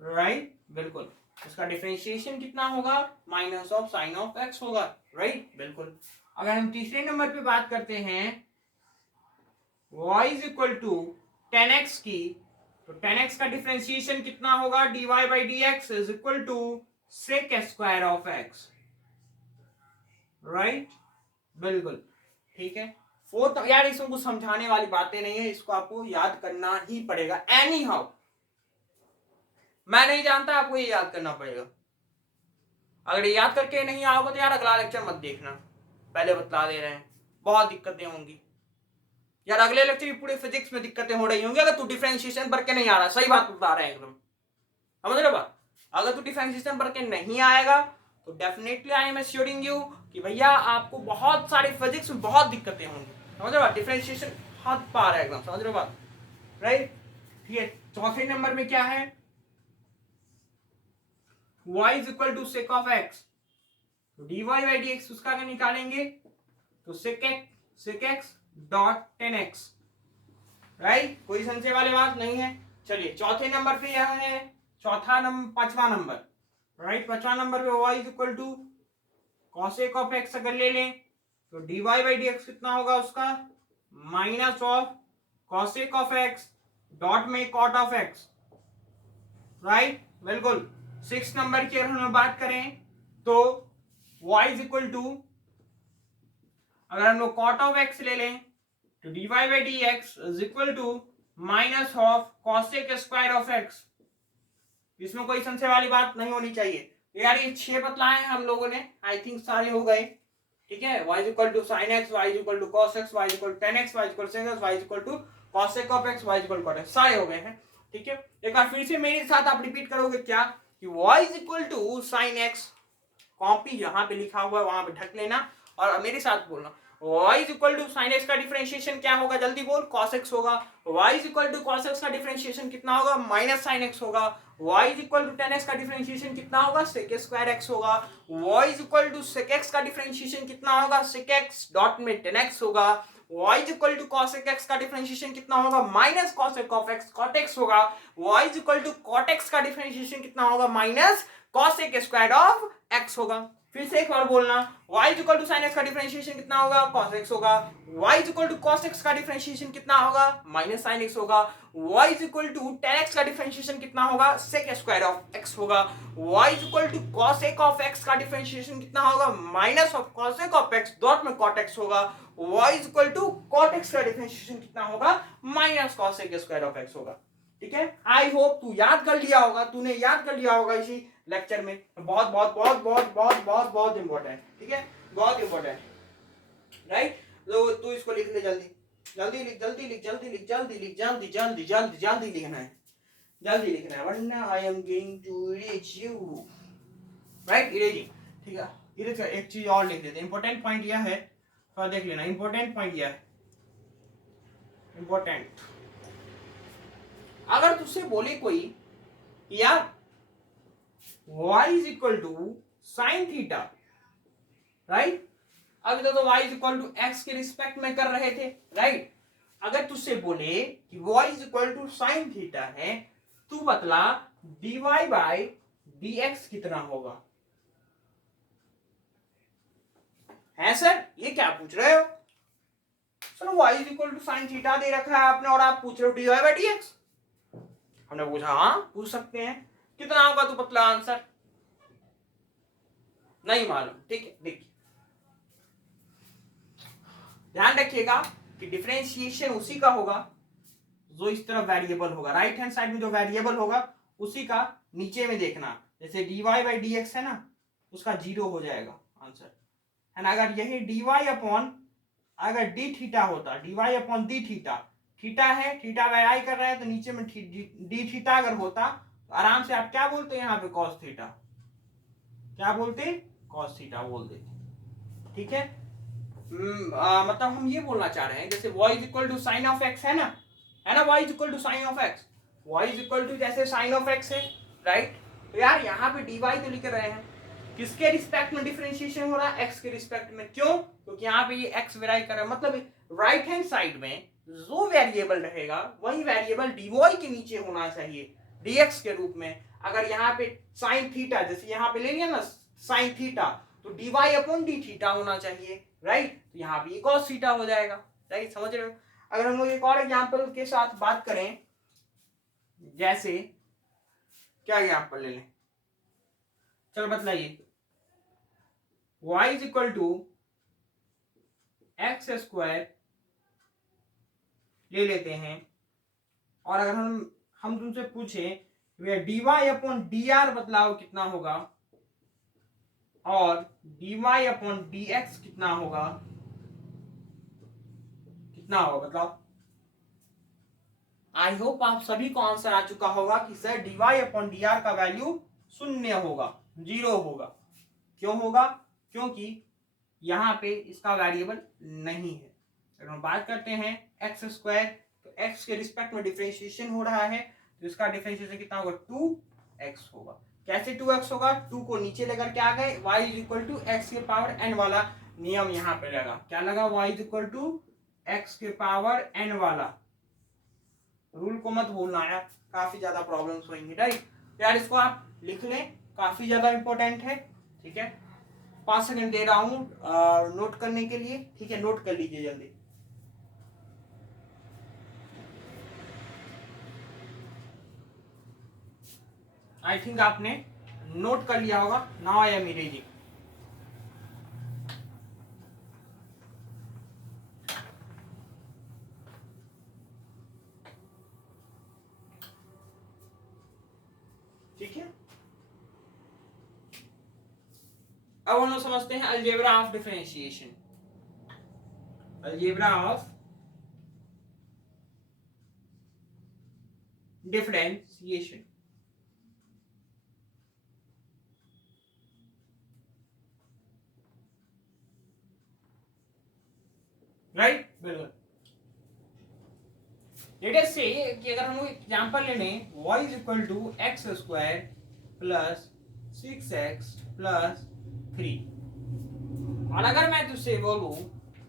right, बिल्कुल। उसका डिफरेंशिएशन कितना होगा, minus of sine of x होगा, राइट, बिल्कुल। अगर हम तीसरे नंबर पे बात करते हैं y is equal to tan x की, तो टेन एक्स का डिफरेंशिएशन कितना होगा, dy by dx is equal to sec square of x, right, बिल्कुल, ठीक है। फोर्थ, यार इसमें कुछ समझाने वाली बातें नहीं है, इसको आपको याद करना ही पड़ेगा एनी हाउ। मैं नहीं जानता, आपको ये याद करना पड़ेगा। अगर ये याद करके नहीं आओगे तो यार अगला लेक्चर मत देखना, पहले बता दे रहे हैं, बहुत दिक्कतें होंगी यार। अगले लेक्चर की पूरे फिजिक्स में दिक्कतें हो रही होंगी अगर तू डिफरेंशिएशन भर के नहीं आ रहा, सही बात बता रहे हैं एकदम, समझ रहे बात। अगर तू डिफरेंशिएशन भर के नहीं आएगा तो definitely I am assuring you कि भैया आपको बहुत सारी फिजिक्स में बहुत दिक्कतें होंगी, समझ रहे बात। डिफरेंशिएशन हाथ पार है एकदम, समझ रहे बात, राइट, ठीक है। चौथे नंबर में क्या है, y is equal to sec of x, तो dy बाई dx उसका अगर निकालेंगे तो sec x dot tan x, right, कोई संशय वाली बात नहीं है। चलिए चौथे नंबर पे यह है, पांचवा नंबर, राइट, पांचवा नंबर पे y is equal to cosec of x अगर ले लें तो dy बाई dx कितना होगा उसका, minus of cosec of x dot में कॉट ऑफ x, राइट, बिल्कुल। सिक्स नंबर की अगर हम बात करें तो y इज इक्वल टू अगर हम लोग कॉट ऑफ x ले लें तो dy by dx is equal to minus of cosec square of x। इसमें कोई संशय वाली बात नहीं होनी चाहिए यार। ये 6 बतलाए हैं हम लोगों ने, आई थिंक सारे हो गए, ठीक है। y is equal to sine x, y is equal to cos x, y is equal to tan x, y is equal to sec x, y is equal to cosec of x, y is equal to cot x, सारे हो गए हैं, ठीक है। एक बार फिर से मेरे साथ आप रिपीट करोगे क्या कि y is equal to sine x, copy यहाँ पे लिखा हुआ है वहां पे ढक लेना और मेरे साथ बोलना y is equal to sine x का डिफरेंशिएशन क्या होगा, जल्दी बोल, cos x होगा। y is equal to cos x का डिफरेंशिएशन कितना होगा, माइनस साइन x होगा। y is equal to tan x का डिफरेंशिएशन कितना होगा, सेक स्क्वायर x होगा। y is equal to sec x का डिफरेंशिएशन कितना होगा, सेक x डॉट में टेन एक्स होगा। y is equal to cosec x का डिफरेंशिएशन कितना होगा, minus cosec of x cot x होगा। y is equal to cot x का डिफरेंशिएशन कितना होगा, minus cosec square of x होगा। फिर से एक बार बोलना, y is equal to sin x का डिफरेंशिएशन कितना होगा, cos x होगा। y is equal to cos x का डिफरेंशिएशन कितना होगा, माइनस sin x होगा। y is equal to tan x का डिफरेंशिएशन कितना होगा, sec स्क्वायर ऑफ x होगा। y is equal to cosec of x का डिफरेंशिएशन कितना होगा, minus of cosec of x dot में cot x होगा। y is equal to cot x का डिफरेंशिएशन कितना होगा, minus cosec square of x होगा। ठीक है, आई होप तू याद कर लिया होगा, तूने याद कर लिया होगा इसी लेक्चर में। बहुत बहुत बहुत बहुत बहुत बहुत बहुत इंपॉर्टेंट, ठीक है, बहुत इंपॉर्टेंट, राइट। तो तू इसको लिख ले, जल्दी जल्दी लिख, जल्दी लिख, जल्दी लिख, जल्दी लिख, जल्दी जल्दी जल्दी जल्दी लिखना है, जल्दी लिखना है, वरना I am going to erase you, right, erasing, ठीक है। इरेज का एक चीज और लिख देते हैं, इंपॉर्टेंट पॉइंट यह है, थोड़ा देख लेना, इंपॉर्टेंट पॉइंट यह है, इंपॉर्टेंट। अगर तुझसे बोले कोई यार y is equal to sine theta, right, अभी तो y is equal to x के रिस्पेक्ट में कर रहे थे, राइट। अगर तुझसे बोले कि y is equal to sine theta है, तू बतला dy बाई dx कितना होगा। है सर, ये क्या पूछ रहे हो sir, y is equal to sine theta दे रखा है आपने और आप पूछ रहे हो dy बाई dx। हमने पूछा हाँ पूछ सकते हैं, कितना होगा तो बतला आंसर, नहीं मालूम, ठीक है। देखिए ध्यान रखिएगा कि डिफरेंशिएशन उसी का होगा जो इस तरफ वेरिएबल होगा, राइट हैंड साइड में जो वेरिएबल होगा उसी का नीचे में देखना, जैसे dy बाई dx है ना, उसका 0 हो जाएगा आंसर, है ना। अगर यही dy अपॉन अगर d थीटा होता, dy upon d theta, theta है, थीटा वेराई कर रहा है तो नीचे में d थीटा अगर होता तो आराम से आप क्या बोलते हैं यहाँ पे cos थीटा, क्या बोलते, cos थीटा बोल देते, ठीक है। मतलब हम ये बोलना चाह रहे हैं जैसे y is equal to sine of x है ना, y is equal to sine of x, y is equal to जैसे साइन ऑफ x है, राइट। तो यार यहाँ पे dy तो लिख रहे हैं, किसके रिस्पेक्ट में डिफरेंशिएशन हो रहा है, x के रिस्पेक्ट में, क्यों, क्योंकि यहाँ पे ये x वेराई कर रहा है, मतलब राइट हैंड साइड में जो वेरिएबल रहेगा वही वेरिएबल dy के नीचे होना चाहिए dx के रूप में। अगर यहाँ पे साइन थीटा, जैसे यहाँ पे ले लिया ना साइन थीटा, तो dy अपॉन d थीटा होना चाहिए, राइट। तो यहाँ पे cos थीटा हो जाएगा, राइट, समझ रहे हो। अगर हम लोग एक और एग्जांपल के साथ बात करें, जैसे क्या एग्जांपल ले लें, चलो बतलाइए, y is equal to x square ले लेते हैं, और अगर हम तुमसे पूछे dy अपॉन dr बतलाओ कितना होगा और dy अपॉन dx कितना होगा, कितना होगा बतलाओ। आई होप आप सभी को आंसर आ चुका होगा कि सर dy अपॉन dr का वैल्यू 0 होगा, 0 होगा। क्यों होगा, क्योंकि यहाँ पे इसका वेरिएबल नहीं है। अगर हम बात करते हैं एक्स स्क्वायर, तो एक्स के रिस्पेक्ट में डिफरेंशिएशन हो रहा है, तो इसका डिफरेंशिएशन कितना होगा, 2x होगा। कैसे 2x होगा, 2 को नीचे लेकर के आ गए, y is equal to x के पावर n वाला नियम यहाँ पे लगा, क्या लगा, y is equal to x के पावर n वाला रूल को मत भूलना यार, काफी ज्यादा प्रॉब्लम्स होंगी, राइट। यार इसको आप लिख लें, काफी ज्यादा इंपॉर्टेंट है, ठीक है। 5 सेकंड दे रहा हूं नोट करने के लिए, ठीक है, नोट कर लीजिए जल्दी। आई थिंक आपने नोट कर लिया होगा। नाउ आई एम इरेजिंग, ठीक है। अब हम लोग समझते हैं algebra of differentiation, algebra of differentiation, right, बिल्कुल। लेट अस से कि अगर हम लोग एग्जांपल ले लें, y is equal to x square plus 6x plus 3, और अगर मैं तुझसे बोलूं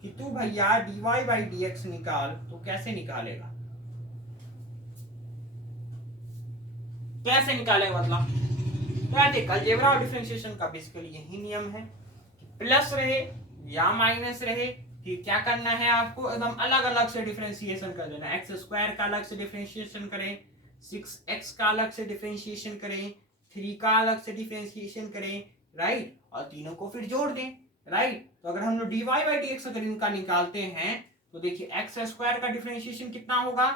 कि तू भैया dy बाई dx निकाल, तो कैसे निकालेगा, कैसे निकालेगा, मतलब यार देख अलजेब्रा और डिफरेंशिएशन का बेसिकली यही नियम है, प्लस रहे या माइनस रहे, कि क्या करना है आपको, एकदम अलग अलग से डिफरेंशिएशन कर देना, एक्स स्क्वायर का अलग से डिफरेंशिएशन करें, 6x का अलग से डिफरेंशिएशन करें, 3 का अलग से डिफरेंशिएशन करें, राइट, और तीनों को फिर जोड़ दें, राइट। तो अगर हम लोग dy बाई dx अगर इनका निकालते हैं तो देखिए एक्स स्क्वायर का डिफरेंशिएशन कितना होगा,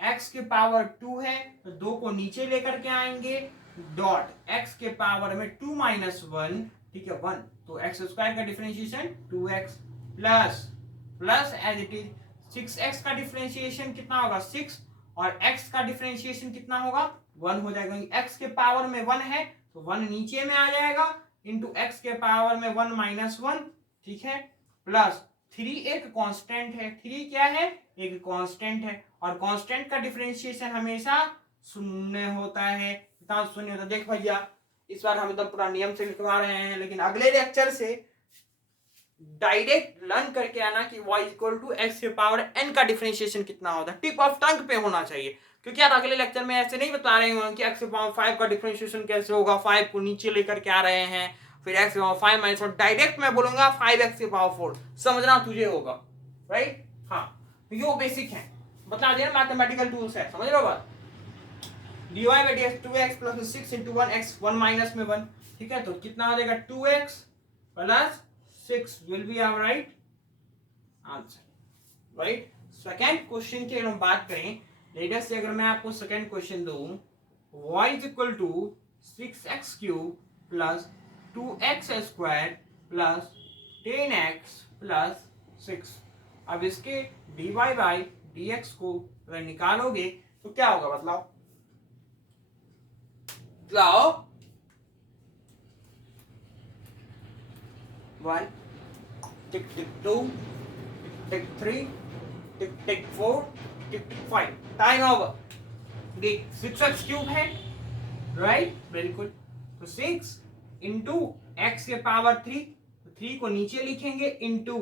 x के पावर 2 है तो 2 को नीचे लेकर के आएंगे, डॉट x के पावर में 2 माइनस 1, ठीक है 1, तो x स्क्वायर का differentiation 2x plus plus as it is 6x का डिफरेंशिएशन कितना होगा 6, और x का डिफरेंशिएशन कितना होगा 1 हो जाएगा, x के पावर में 1 है तो 1 नीचे में आ जाएगा, इंटू x के पावर में 1 माइनस 1, ठीक है, प्लस 3 एक कांस्टेंट है, 3 क्या है एक कांस्टेंट है, और कांस्टेंट का डिफरेंशिएशन हमेशा शून्य होता है, शून्य होता है। देख भैया इस बार हम एकदम पूरा नियम से लिखवा रहे हैं, लेकिन अगले लेक्चर से डायरेक्ट लर्न करके आना कि y इक्वल टू एक्स के पावर n का डिफरेंशिएशन कितना होता है, टिप ऑफ टंग पे होना चाहिए, क्योंकि यार अगले लेक्चर में ऐसे नहीं बता रहे हो कि x के पावर 5 का डिफरेंशिएशन कैसे होगा, 5 को नीचे लेकर के आ रहे हैं, फिर x के पावर 5 माइनस 1, डायरेक्ट मैं बोलूंगा 5x के पावर 4, समझना तुझे होगा, राइट। हाँ तो ये बेसिक है, बता दिया मैथमेटिकल टूल्स है, समझ लो बात। dy by dx 2x plus 6 into 1x 1 minus में 1, ठीक है, तो कितना हो जाएगा 2x plus 6 will be our right answer, right। Second question की हम बात करें, लेट अस से अगर मैं आपको सेकेंड क्वेश्चन दूं, y is equal to 6x cube plus 2x square plus 10x plus 6, अब इसके dy by dx को अगर निकालोगे तो क्या होगा बतलाओ, बतलाओ। 1 टिक टिक 2 टिक 3 टिक टिक 4 टिक टिक 5, टाइम ओवर। देख 6x क्यूब है, राइट, बिल्कुल, तो 6 इंटू एक्स के पावर 3, 3 को नीचे लिखेंगे, इंटू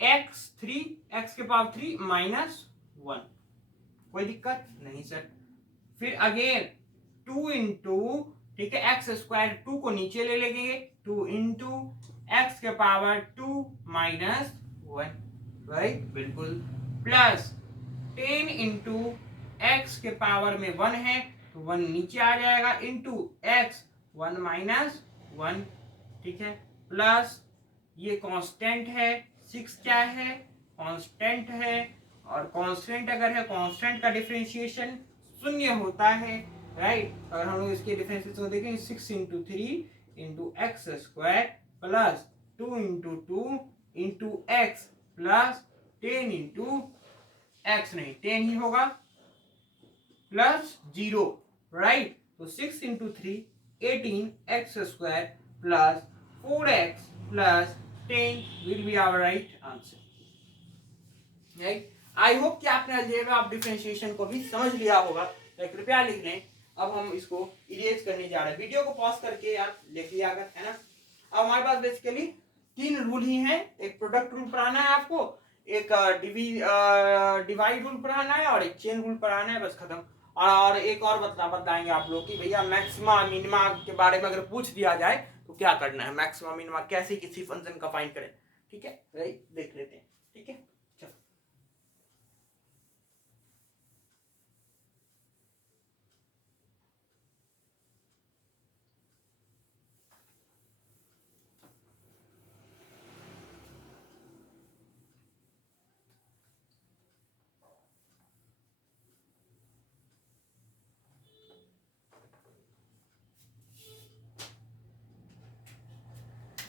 एक्स 3 एक्स के पावर 3 माइनस 1, कोई दिक्कत नहीं सर। फिर अगेन 2 इंटू, ठीक है, एक्स स्क्वायर 2 को नीचे ले लेंगे, 2 इंटू एक्स के पावर 2 माइनस 1, राइट, बिल्कुल, प्लस 10 इंटू एक्स के पावर में 1 है तो 1 नीचे आ जाएगा, इंटू एक्स 1 माइनस 1, ठीक है, प्लस ये कांस्टेंट है, 6 क्या है कांस्टेंट है, और कांस्टेंट अगर है कांस्टेंट का डिफरेंशिएशन शून्य होता है, राइट। अगर हम लोग इसके डिफरेंशिएशन देखें 6 into 3 into x square plus 2 into 2 into x plus 10 into x, नहीं 10 ही होगा, प्लस 0, राइट, तो 6 into 3 18 x square plus 4x plus 10 will be our right answer, right. I hope कि आपने अलजेब्रा ऑफ डिफरेंशिएशन को भी समझ लिया होगा, तो कृपया लिख लें। अब हम इसको इरेज करने जा रहे हैं, वीडियो को पॉज करके आप लिख लिया अगर, है ना। अब हमारे पास बेसिकली 3 रूल ही हैं, एक प्रोडक्ट रूल पढ़ाना है आपको, एक डिवाइड रूल पढ़ाना है, और एक चेन रूल पढ़ाना है, बस खत्म। और एक और बताएंगे आप लोग कि भैया मैक्सिमा मिनिमा के बारे में अगर पूछ दिया जाए तो क्या करना है, मैक्सिमा मिनिमा कैसे किसी फंक्शन का फाइंड करें, ठीक है, राइट, देख लेते हैं, ठीक है।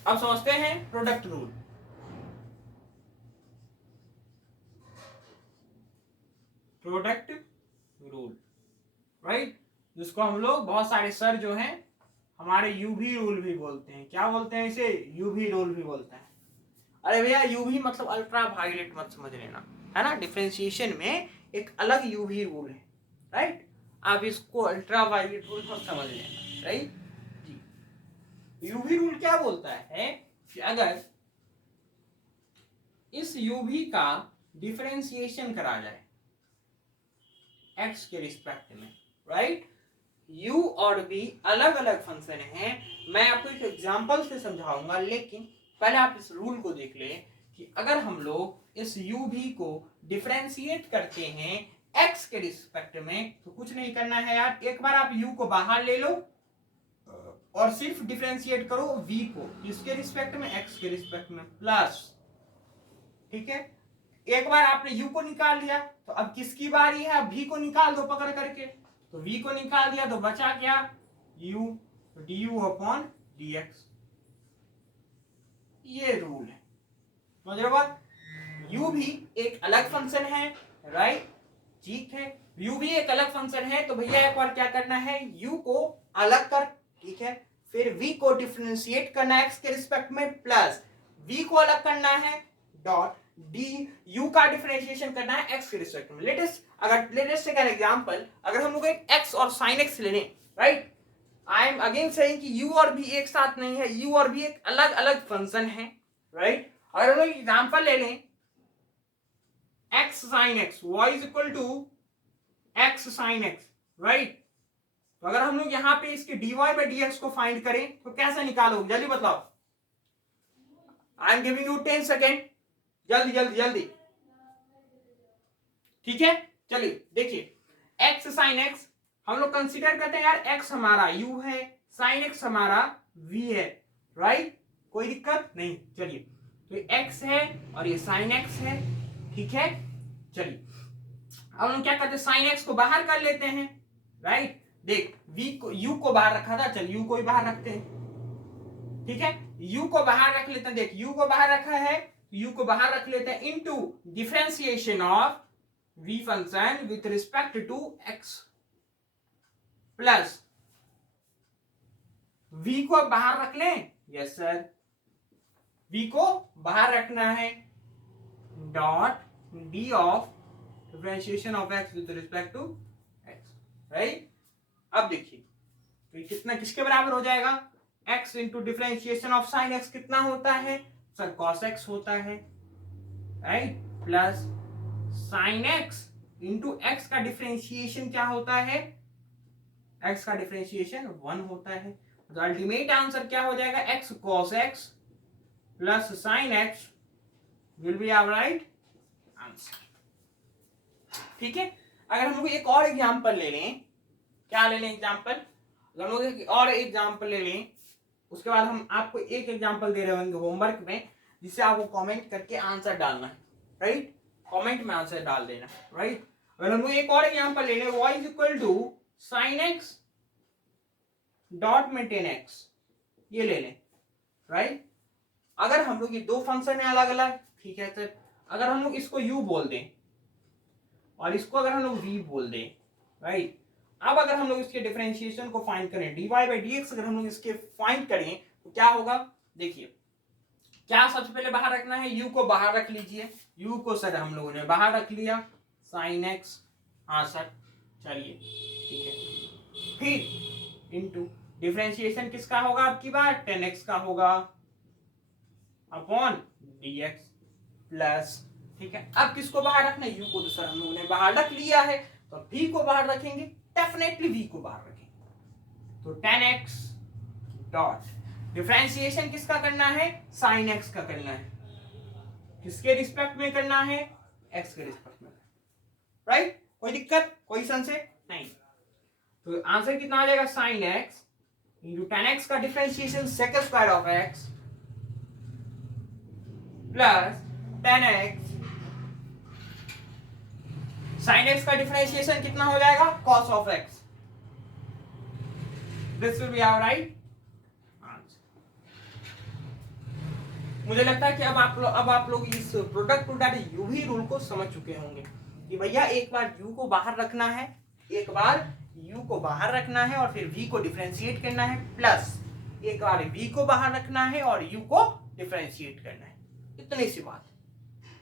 अब समझते हैं product rule. Product rule, right, जिसको हम लोग बहुत सारे सर जो हैं हमारे यूवी रूल भी बोलते हैं, क्या बोलते हैं इसे, यूवी रूल भी बोलते हैं। अरे भैया यूवी मतलब अल्ट्रा वायलेट मत समझ लेना, है ना, डिफरेंशिएशन में एक अलग यूवी रूल है, राइट, आप इसको अल्ट्रा वायलेट रूल मत समझ लेना, राइट जी। यूवी रूल क्या बोलता है कि अगर इस यूवी का डिफरेंशिएशन करा जाए एक्स के रिस्पेक्ट में, राइट, यू और बी अलग अलग फंक्शन हैं, मैं आपको एक एग्जांपल से समझाऊंगा, लेकिन पहले आप इस रूल को देख लें कि अगर हम लोग इस यू भी को डिफरेंशिएट करते हैं एक्स के रिस्पेक्ट में, तो कुछ नहीं करना है यार, एक बार आप यू को बाहर ले लो और सिर्फ डिफरेंशिएट करो वी को, इसके रिस्पेक्ट में एक्स के रिस्पेक्ट में, प्लस, ठीक है, एक बार आपने u को निकाल लिया, तो अब किसकी बारी है, अब v को निकाल दो पकड़ करके। तो v को निकाल दिया तो बचा क्या, u, du अपॉन dx। ये रूल है, समझ रहे हो बात। u भी एक अलग फंक्शन है, राइट, ठीक है, u भी एक अलग फंक्शन है। तो भैया एक बार क्या करना है, u को अलग कर, ठीक है, फिर v को डिफरेंशिएट करना है x के रिस्पेक्ट में, प्लस v को अलग करना है, डॉट डी u का डिफरेंशिएशन करना है x के रिस्पेक्ट में। लेटेस्ट टेक एन एग्जांपल, अगर हम लोग एक x और sin x ले लें, right, I M again saying कि u और v एक साथ नहीं है, u और v एक अलग अलग फंक्शन है, राइट। अगर हम लोग एग्जांपल ले लें x sin x, y is equal to x sin x, right. तो अगर हम लोग यहाँ पे इसके dy by dx को फाइंड करें तो कैसे निकालोगे, जल्दी बताओ। आई एम गिविंग यू 10 सेकेंड, जल्दी जल्दी जल्दी, ठीक है। चलिए देखिए, x sin x हम लोग कंसीडर करते हैं यार, x हमारा u है, sin x हमारा v है, राइट, कोई दिक्कत नहीं। चलिए, तो ये x है और ये sin x है, ठीक है। चलिए अब हम क्या करते हैं, sin x को बाहर कर लेते हैं, राइट। देख v को, u को बाहर रखा था, चल u को भी बाहर रखते हैं, ठीक है। u को बाहर रख लेते हैं, देख u को बाहर रखा है, u को बाहर रख लेते हैं into differentiation of v function with respect to x, plus v को बाहर रख लें, यस सर, v को बाहर रखना है, dot d of differentiation of x with respect to x, right. अब देखिए तो कितना किसके बराबर हो जाएगा, x into differentiation of sine x कितना होता है सर, cos x होता है, right, plus sine x into x का डिफरेंशिएशन क्या होता है, x का डिफरेंशिएशन 1 होता है। तो अल्टीमेट आंसर क्या हो जाएगा, x cos x plus sine x will be our right answer, ठीक है। अगर हम लोग एक और एग्जांपल ले लें, क्या ले लें एग्जांपल, अगर हम लोग एक और एग्जांपल ले लें, उसके बाद हम आपको एक एग्जांपल दे रहे होंगे होमवर्क में, जिससे आपको कमेंट करके आंसर डालना है, राइट, कमेंट में आंसर डाल देना, राइट। अगर हम लोग एक और एग्जांपल ले लें, y is equal to sine x dot में 10x, ये ले लें, राइट। अगर हम लोग ये दो फंक्शन है अलग अलग, ठीक है सर, अगर हम लोग इसको u बोल दें और इसको अगर हम लोग v बोल दें, राइट। अब अगर हम लोग इसके डिफरेंशिएशन को फाइंड करें, dy by dx अगर हम लोग इसके फाइंड करें तो क्या होगा, देखिए क्या सबसे पहले बाहर रखना है, u को बाहर रख लीजिए, u को सर हम लोगों ने बाहर रख लिया, sin x, हाँ सर, चलिए ठीक है, फिर इनटू डिफरेंशिएशन किसका होगा आपकी बार, 10x का होगा अपॉन dx प्लस, ठीक है। अब किसको बाहर रखना है, u को तो सर हम लोगों ने बाहर रख लिया है, तो v को बाहर रखेंगे, डेफिनेटली v को बाहर रखेंगे, तो 10x डॉट डिफरेंशिएशन किसका करना है, sin x का करना है, किसके रिस्पेक्ट में करना है, x के रिस्पेक्ट में, राइट, कोई दिक्कत कोई संशय नहीं। तो आंसर कितना आ जाएगा, sin x इंटू 10x का differentiation second square of x plus 10x sin x का डिफरेंशिएशन कितना हो जाएगा, cos of x, this will be our right answer. मुझे लगता है कि अब आप लोग इस प्रोडक्ट टू डैट यू ही रूल को समझ चुके होंगे कि भैया एक बार u को बाहर रखना है, एक बार u को बाहर रखना है और फिर v को डिफरेंशिएट करना है, प्लस एक बार v को बाहर रखना है और u को डिफरेंशिएट करना है, इतनी सी बात,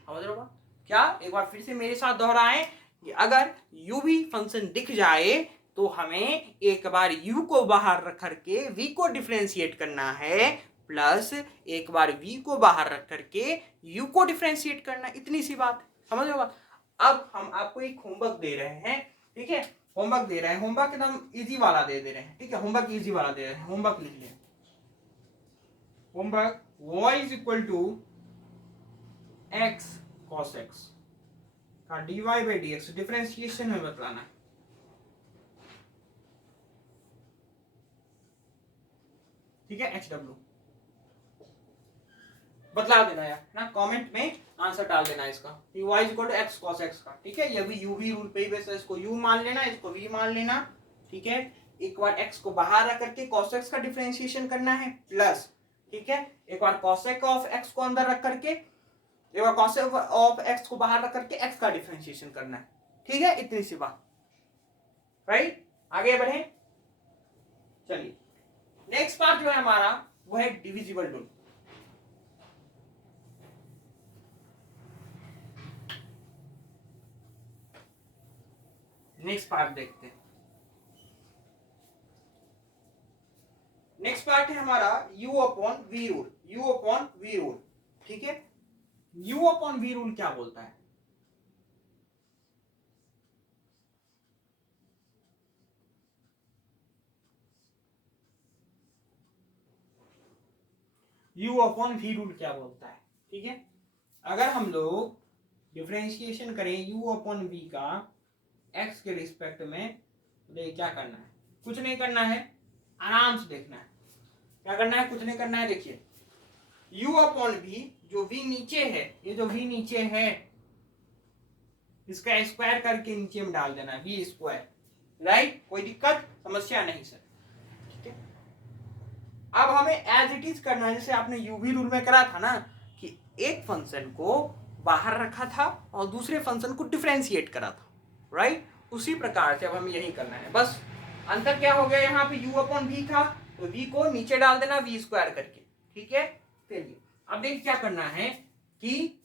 समझ रहे हो क्या। एक बार फिर से मेरे साथ दोहराएं कि अगर u भी फंक्शन दिख जाए तो हमें एक बार u को बाहर रख करके v को डिफरेंशिएट करना है, प्लस एक बार v को बाहर रख करके u को डिफरेंशिएट करना, इतनी सी बात, समझ लो। अब हम आपको एक होमवर्क दे रहे हैं, ठीक है, होमवर्क दे रहे हैं, होमवर्क एकदम इजी वाला दे रहे हैं, ठीक है, होमवर्क इजी वाला दे रहे हैं, होमवर्क लिख लिया, homework y is equal to x cos x का dy by dx डिफरेंशिएशन में बताना है, ठीक है, hw बतला देना यार ना, कमेंट में आंसर डाल देना इसका, y equal to x cos x का, ठीक है। ये भी u v रूल पे ही बेस है, इसको u मान लेना, इसको v मान लेना, ठीक है। एक बार x को बाहर रख करके cos x का डिफरेंशिएशन करना है प्लस, ठीक है। एक बार cosec ऑफ x को अंदर रख करके, एक बार cosec ऑफ x को बाहर रख करके x का डिफरेंशिएशन करना है, ठीक है। इतनी सी बात, राइट। आगे बढ़े, चलिए नेक्स्ट पार्ट जो है हमारा वो है डिविजिबल रूल। नेक्स्ट पार्ट देखते हैं। नेक्स्ट पार्ट है हमारा u upon v rule, u upon v rule, ठीक है। u अपॉन v रूल क्या बोलता है? u अपॉन v रूल क्या बोलता है, ठीक है। अगर हम लोग डिफरेंशिएशन करें u अपॉन v का x के रिस्पेक्ट में, तो क्या करना है? कुछ नहीं करना है, आराम से देखना है। क्या करना है? कुछ नहीं करना है। देखिए u अपॉन v, जो v नीचे है, ये जो v नीचे है इसका स्क्वायर करके नीचे में डाल देना है, v स्क्वायर, राइट। कोई दिक्कत समस्या नहीं सर, ठीक है। अब हमें एज इट इज करना है, जैसे आपने यूवी रूल में करा था ना, कि एक फंक्शन को बाहर रखा था और दूसरे फंक्शन को डिफरेंशिएट करा था, राइट। उसी प्रकार से अब हमें यही करना है। बस अंतर क्या हो गया, यहाँ पे u अपॉन v था तो v को नीचे डाल देना v स्क्वायर करके, ठीक है। चलिए अब देखिए क्या करना है कि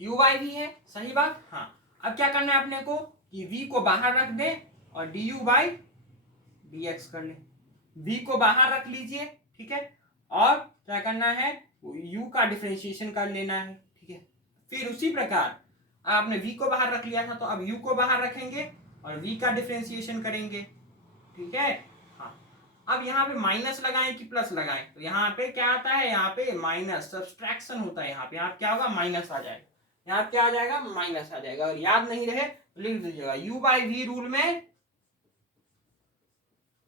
u बाई v है, सही बात। हाँ, अब क्या करना है अपने को कि v को बाहर रख दे और du बाई dx कर ले। v को बाहर रख लीजिए, ठीक है। और क्या करना है, u का डिफरेंशिएशन कर लेना है, ठीक है। फिर उसी प्रकार आपने v को बाहर रख लिया था तो अब u को बाहर रखेंगे और v का डिफरेंशिएशन करेंगे, ठीक है। हाँ, अब यहाँ पे माइनस लगाएं कि प्लस लगाएं, तो यहाँ पे क्या आता है, यहाँ पे माइनस, सब्सट्रैक्शन होता है। यहाँ पे आप क्या होगा, माइनस आ जाएगा। यहाँ क्या आ जाएगा, माइनस आ जाएगा। और याद नहीं रहे तो लिख दीजिएगा, u बाई v रूल में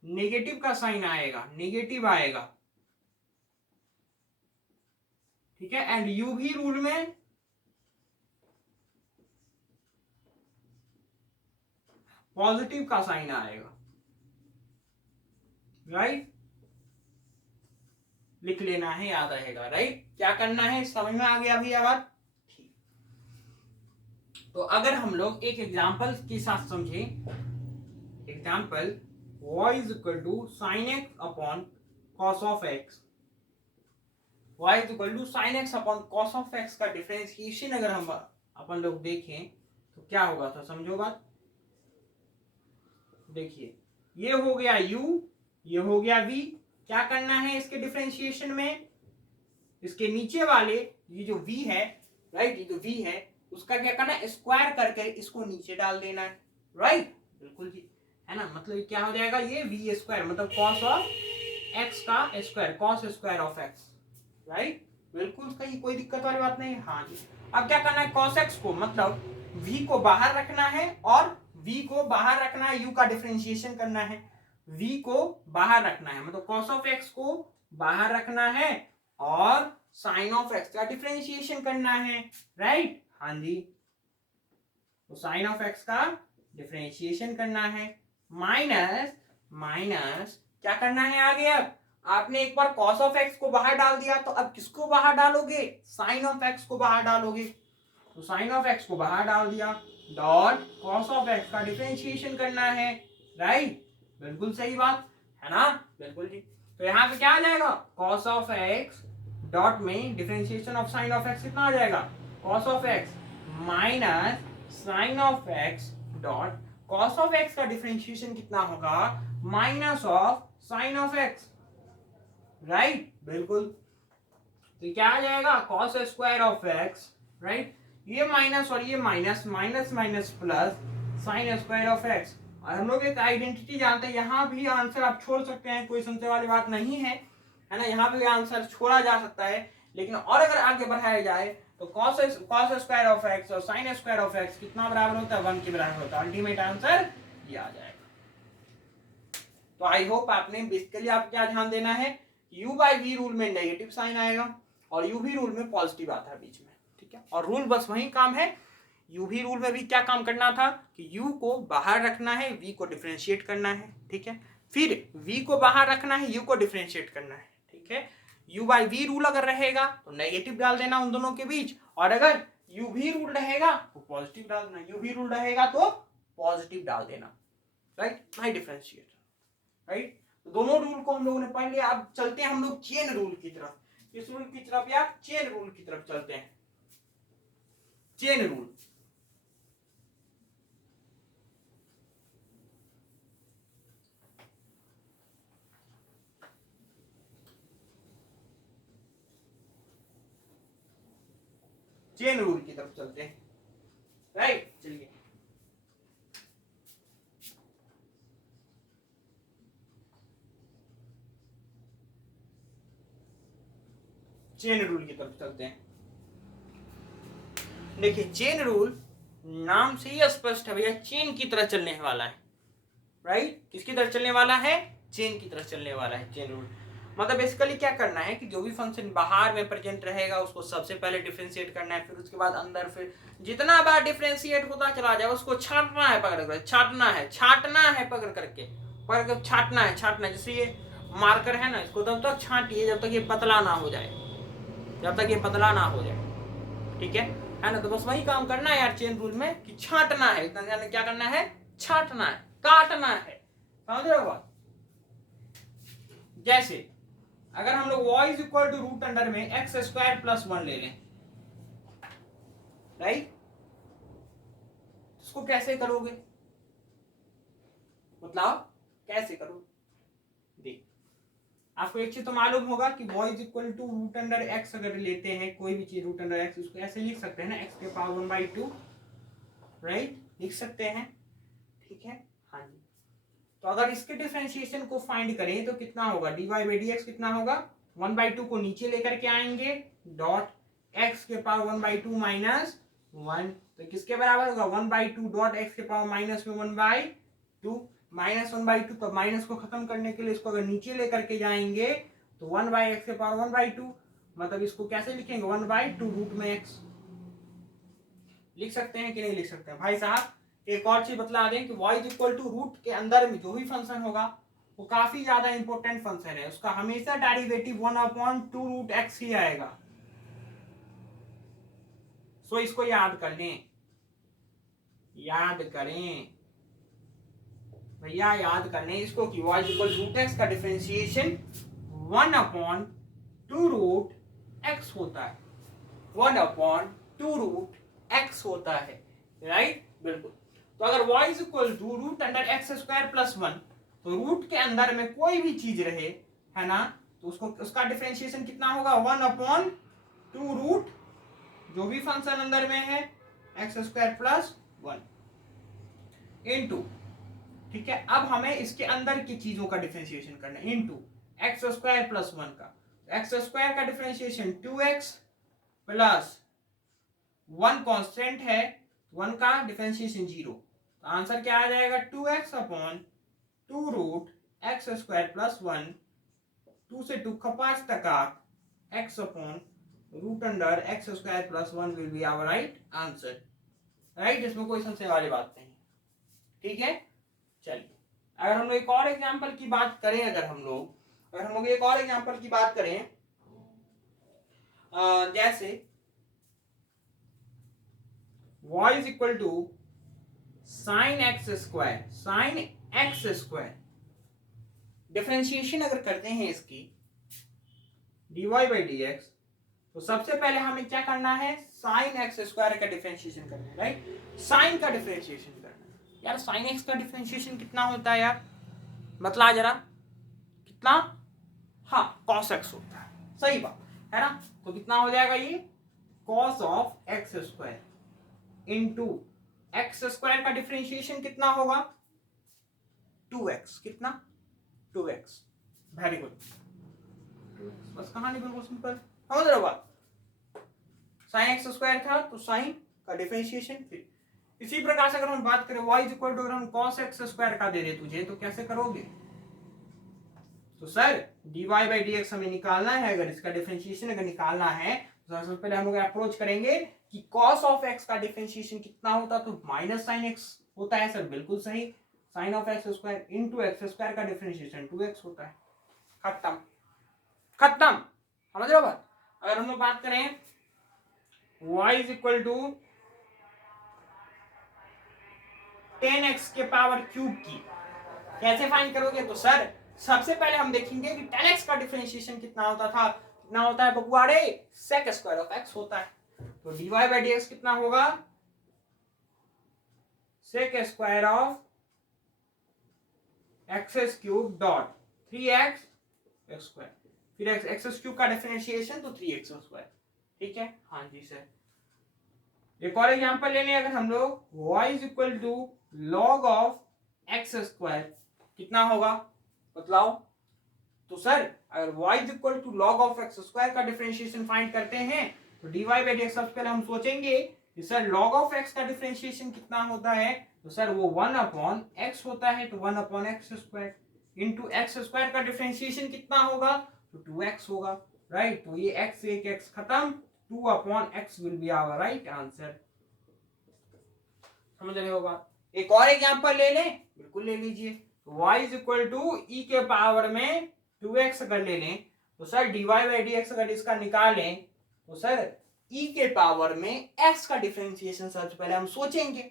नेगेटिव का साइन आएगा, नेगेटिव आएगा, ठीक है। एंड u v रूल में पॉजिटिव का साइन आएगा, राइट। लिख लेना है, याद रहेगा, राइट। क्या करना है, समझ में आ गया अभी बात, ठीक। तो अगर हम लोग एक एग्जांपल के साथ समझे, example y is equal to sine x upon cos of x, y is equal to sine x upon cos of x का डिफरेंशिएशन अगर हम अपन लोग देखें तो क्या होगा, तो समझो बात। देखिए ये हो गया u, ये हो गया v। क्या करना है इसके डिफरेंशिएशन में, इसके नीचे वाले ये जो v है, राइट, ये जो v है उसका क्या करना है, स्क्वायर करके इसको नीचे डाल देना है, राइट। बिल्कुल जी, है ना। मतलब क्या हो जाएगा, ये v स्क्वायर मतलब कॉस ऑफ x का square, cos square of x, right. बिल्कुल सही, कोई दिक्कत वाली बात नहीं। हाँ जी, अब क्या करना है, cos x को मतलब v को बाहर रखना है और v को बाहर रखना है, u का डिफरेंशिएशन करना है, v को बाहर रखना है मतलब cos ऑफ x को बाहर रखना है और sin ऑफ x का डिफरेंशिएशन करना है, राइट। हाँ जी, तो sin ऑफ x का डिफरेंशिएशन करना है, माइनस माइनस क्या करना है आगे। अब आपने एक बार cos ऑफ x को बाहर डाल दिया तो अब किसको बाहर डालोगे, sin ऑफ x को बाहर डालोगे। तो sin ऑफ x को बाहर डाल दिया, डॉट cos ऑफ x का डिफरेंशिएशन करना है, राइट। बिल्कुल सही बात है ना, बिल्कुल जी। तो यहाँ पे क्या आ जाएगा, cos ऑफ x डॉट में differentiation of sin of x कितना आ जाएगा, cos of x minus sin of x dot cos of x का डिफरेंशिएशन कितना होगा, minus of sin of x, right. बिल्कुल, तो क्या आ जाएगा, cos square of x, right. ये माइनस और ये minus, minus minus plus sin square of x। और हम लोग एक आइडेंटिटी जानते हैं, यहाँ भी आंसर आप छोड़ सकते हैं, कोई समझने वाली बात नहीं है, है ना। यहाँ पे भी आंसर छोड़ा जा सकता है, लेकिन और अगर आगे बढ़ाया जाए तो cos स्क्वायर ऑफ x और sin स्क्वायर ऑफ x कितना बराबर होता है, 1 के बराबर होता है। अल्टीमेट आंसर ये आ जाएगा। तो आई होप आपने बेसिकली आप क्या ध्यान देना है, u बाई v रूल में नेगेटिव साइन आएगा और यूवी रूल में पॉजिटिव आता है बीच में, ठीक है। और रूल बस वही काम है, यूवी रूल में भी क्या काम करना था कि यू को बाहर रखना है, वी को डिफरेंशिएट करना है, ठीक है। फिर वी को बाहर रखना है, यू को डिफरेंशिएट करना है, ठीक है। यू बाई वी रूल अगर रहेगा तो नेगेटिव डाल देना उन दोनों के बीच, और अगर यू वी रूल रहेगा तो पॉजिटिव डाल देना, यू वी रूल रहेगा तो पॉजिटिव डाल देना, राइट, बाई डिफरेंशिएट, राइट। तो दोनों रूल को हम लोगों ने पढ़ लिया। अब चलते हैं हम लोग चेन रूल की तरफ, किस रूल की तरफ या चेन रूल की तरफ चलते हैं। चेन रूल, चेन रूल की तरफ चलते हैं, राइट। चलिए चेन रूल की तरफ चलते हैं। देखिए चेन रूल नाम से ही स्पष्ट है भैया, चेन की तरह चलने वाला है, राइट। किसकी तरह चलने वाला है, चेन की तरह चलने वाला है चेन रूल। मतलब बेसिकली क्या करना है कि जो भी फंक्शन बाहर में प्रेजेंट रहेगा उसको सबसे पहले डिफरेंशिएट करना है, फिर उसके बाद अंदर, फिर जितना बार डिफरेंशिएट होता चला जाए उसको छाटना है, पकड़ कर छाटना है, छाटना है, पकड़ करके पकड़ कर छाटना है, छाटना है। जैसे ये मार्कर है ना, इसको तब तक छाटिए जब तक ये पतला ना हो जाए, जब तक ये पतला ना हो जाए, ठीक है ना। तो बस वही काम करना है यार चेन रूल में कि छाटना है, इतना क्या करना है, छाटना है, काटना है, समझ रहे हो बात। जैसे अगर हम लोग y is equal to root under में एक्स स्क्वायर प्लस 1 ले लें, राइट, इसको कैसे करोगे, मतलब कैसे करोगे। देख आपको एक चीज तो मालूम होगा कि y is equal to root under x अगर लेते हैं कोई भी चीज रूट अंडर एक्स, उसको ऐसे लिख सकते हैं ना, x के पावर 1/2, राइट, लिख सकते हैं, ठीक है। हाँ जी, तो अगर इसके डिफरेंशिएशन को फाइंड करें तो कितना होगा, dy बाई डी एक्स कितना होगा, 1/2 को नीचे लेकर के आएंगे, डॉट x के पावर 1/2 माइनस 1, तो किसके बराबर होगा, 1/2 डॉट x के पावर माइनस में 1/2, माइनस 1/2, तो माइनस को खत्म करने के लिए इसको अगर नीचे लेकर के जाएंगे तो 1/x के पावर 1/2, मतलब इसको कैसे लिखेंगे, 1/2 रूट में x, लिख सकते हैं कि नहीं लिख सकते हैं भाई साहब। एक और चीज बतला दें कि y is equal to root के अंदर में जो भी फंक्शन होगा वो काफी ज्यादा इंपॉर्टेंट फंक्शन है, उसका हमेशा डेरिवेटिव 1/2 रूट एक्स ही आएगा, सो इसको याद कर लें, याद करें भैया, याद कर लें इसको कि y is equal root x का डिफरेंशिएशन 1/2 रूट एक्स होता है, 1/2 रूट एक्स होता है, राइट, बिल्कुल। तो अगर y is equal to root under x square plus 1, तो रूट के अंदर में कोई भी चीज रहे, है ना, तो उसको उसका डिफरेंशिएशन कितना होगा, 1/2 रूट जो भी फंक्शन अंदर में है एक्स स्क्वायर प्लस 1 इनटू, ठीक है। अब हमें इसके अंदर की चीजों का डिफरेंशिएशन करना है, इनटू एक्स स्क्वायर प्लस 1 का, एक्स स्क्वायर का डिफरेंशिएशन 2x प्लस 1 कांस्टेंट है, 1 का डिफरेंशिएशन 0, तो आंसर क्या आ जाएगा, 2x/2 root x square plus 1, 2 से 2 का 5 तक x upon root under x square plus 1 will be our right answer, right, इसमें कोई संशय वाली बात नहीं, ठीक है। चलिए अगर हम लोग एक और एग्जांपल की बात करें, अगर हम लोग एक और एग्जांपल की बात करें, जैसे y is equal to sine x square, differentiation अगर करते हैं इसकी dy बाई डी एक्स, तो सबसे पहले हमें क्या करना है, साइन एक्स स्क्वायर का डिफरेंशिएशन करना है, राइट, साइन का डिफरेंशिएशन करना है। यार साइन एक्स का डिफरेंशिएशन कितना होता है यार, बतला जरा, कितना, हाँ cos x होता है, सही बात है ना। तो कितना हो जाएगा ये, cos of x square into x square का डिफरेंशिएशन कितना होगा, 2x, कितना, 2x, वेरी गुड, बस कहानी बिल्कुल सिंपल, समझ रहे हो बात। साइन एक्स स्क्वायर था तो साइन का डिफरेंशिएशन, फिर इसी प्रकार से अगर हम बात करें y इज इक्वल टू, अगर हम cos x स्क्वायर का दे रहे तुझे तो कैसे करोगे, तो sir dy by d x हमें निकालना है, अगर इसका डिफरेंशिएशन अगर निकालना है तो सबसे पहले हम लोग अप्रोच करेंगे कि cos ऑफ x का डिफरेंशिएशन कितना होता, तो माइनस साइन x होता है सर, बिल्कुल सही। Sine of x square into x square का डिफरेंशिएशन 2x होता है। खत्म खत्म, समझ रहे हो बात। अगर हम लोग बात करें y is equal to 10x के पावर क्यूब की, कैसे फाइंड करोगे, तो सर सबसे पहले हम देखेंगे कि 10x का डिफरेंशिएशन कितना होता था, कितना होता है बबुआड़े, sec स्क्वायर ऑफ x होता है। तो dy बाई डी एक्स कितना होगा, sec square of x cube dot 3x square, फिर एक्स क्यूब का डिफरेंशिएशन तो 3x स्क्वायर, ठीक है। हाँ जी सर। एक और एग्जांपल ले लें अगर हम लोग, y is equal to log of x square कितना होगा बतलाओ। तो सर अगर y is equal to log of x square का डिफरेंशिएशन फाइंड करते हैं तो dy बाई डी एक्स सबसे पहले हम सोचेंगे कि सर लॉग ऑफ x का डिफरेंशिएशन कितना होता है, तो सर वो 1 अपॉन x होता है, तो 1 upon x square into x square का डिफरेंशिएशन कितना होगा, तो 2x होगा, राइट। तो ये x से एक x खत्म, 2 upon x will be our right answer. समझ रहे हो बात। एक और एग्जांपल ले लें, बिल्कुल ले लीजिए। y is equal to e के पावर में 2x अगर ले लें तो sir dy by d x अगर इसका निकालें तो सर e के पावर में x का डिफरेंशिएशन सबसे पहले हम सोचेंगे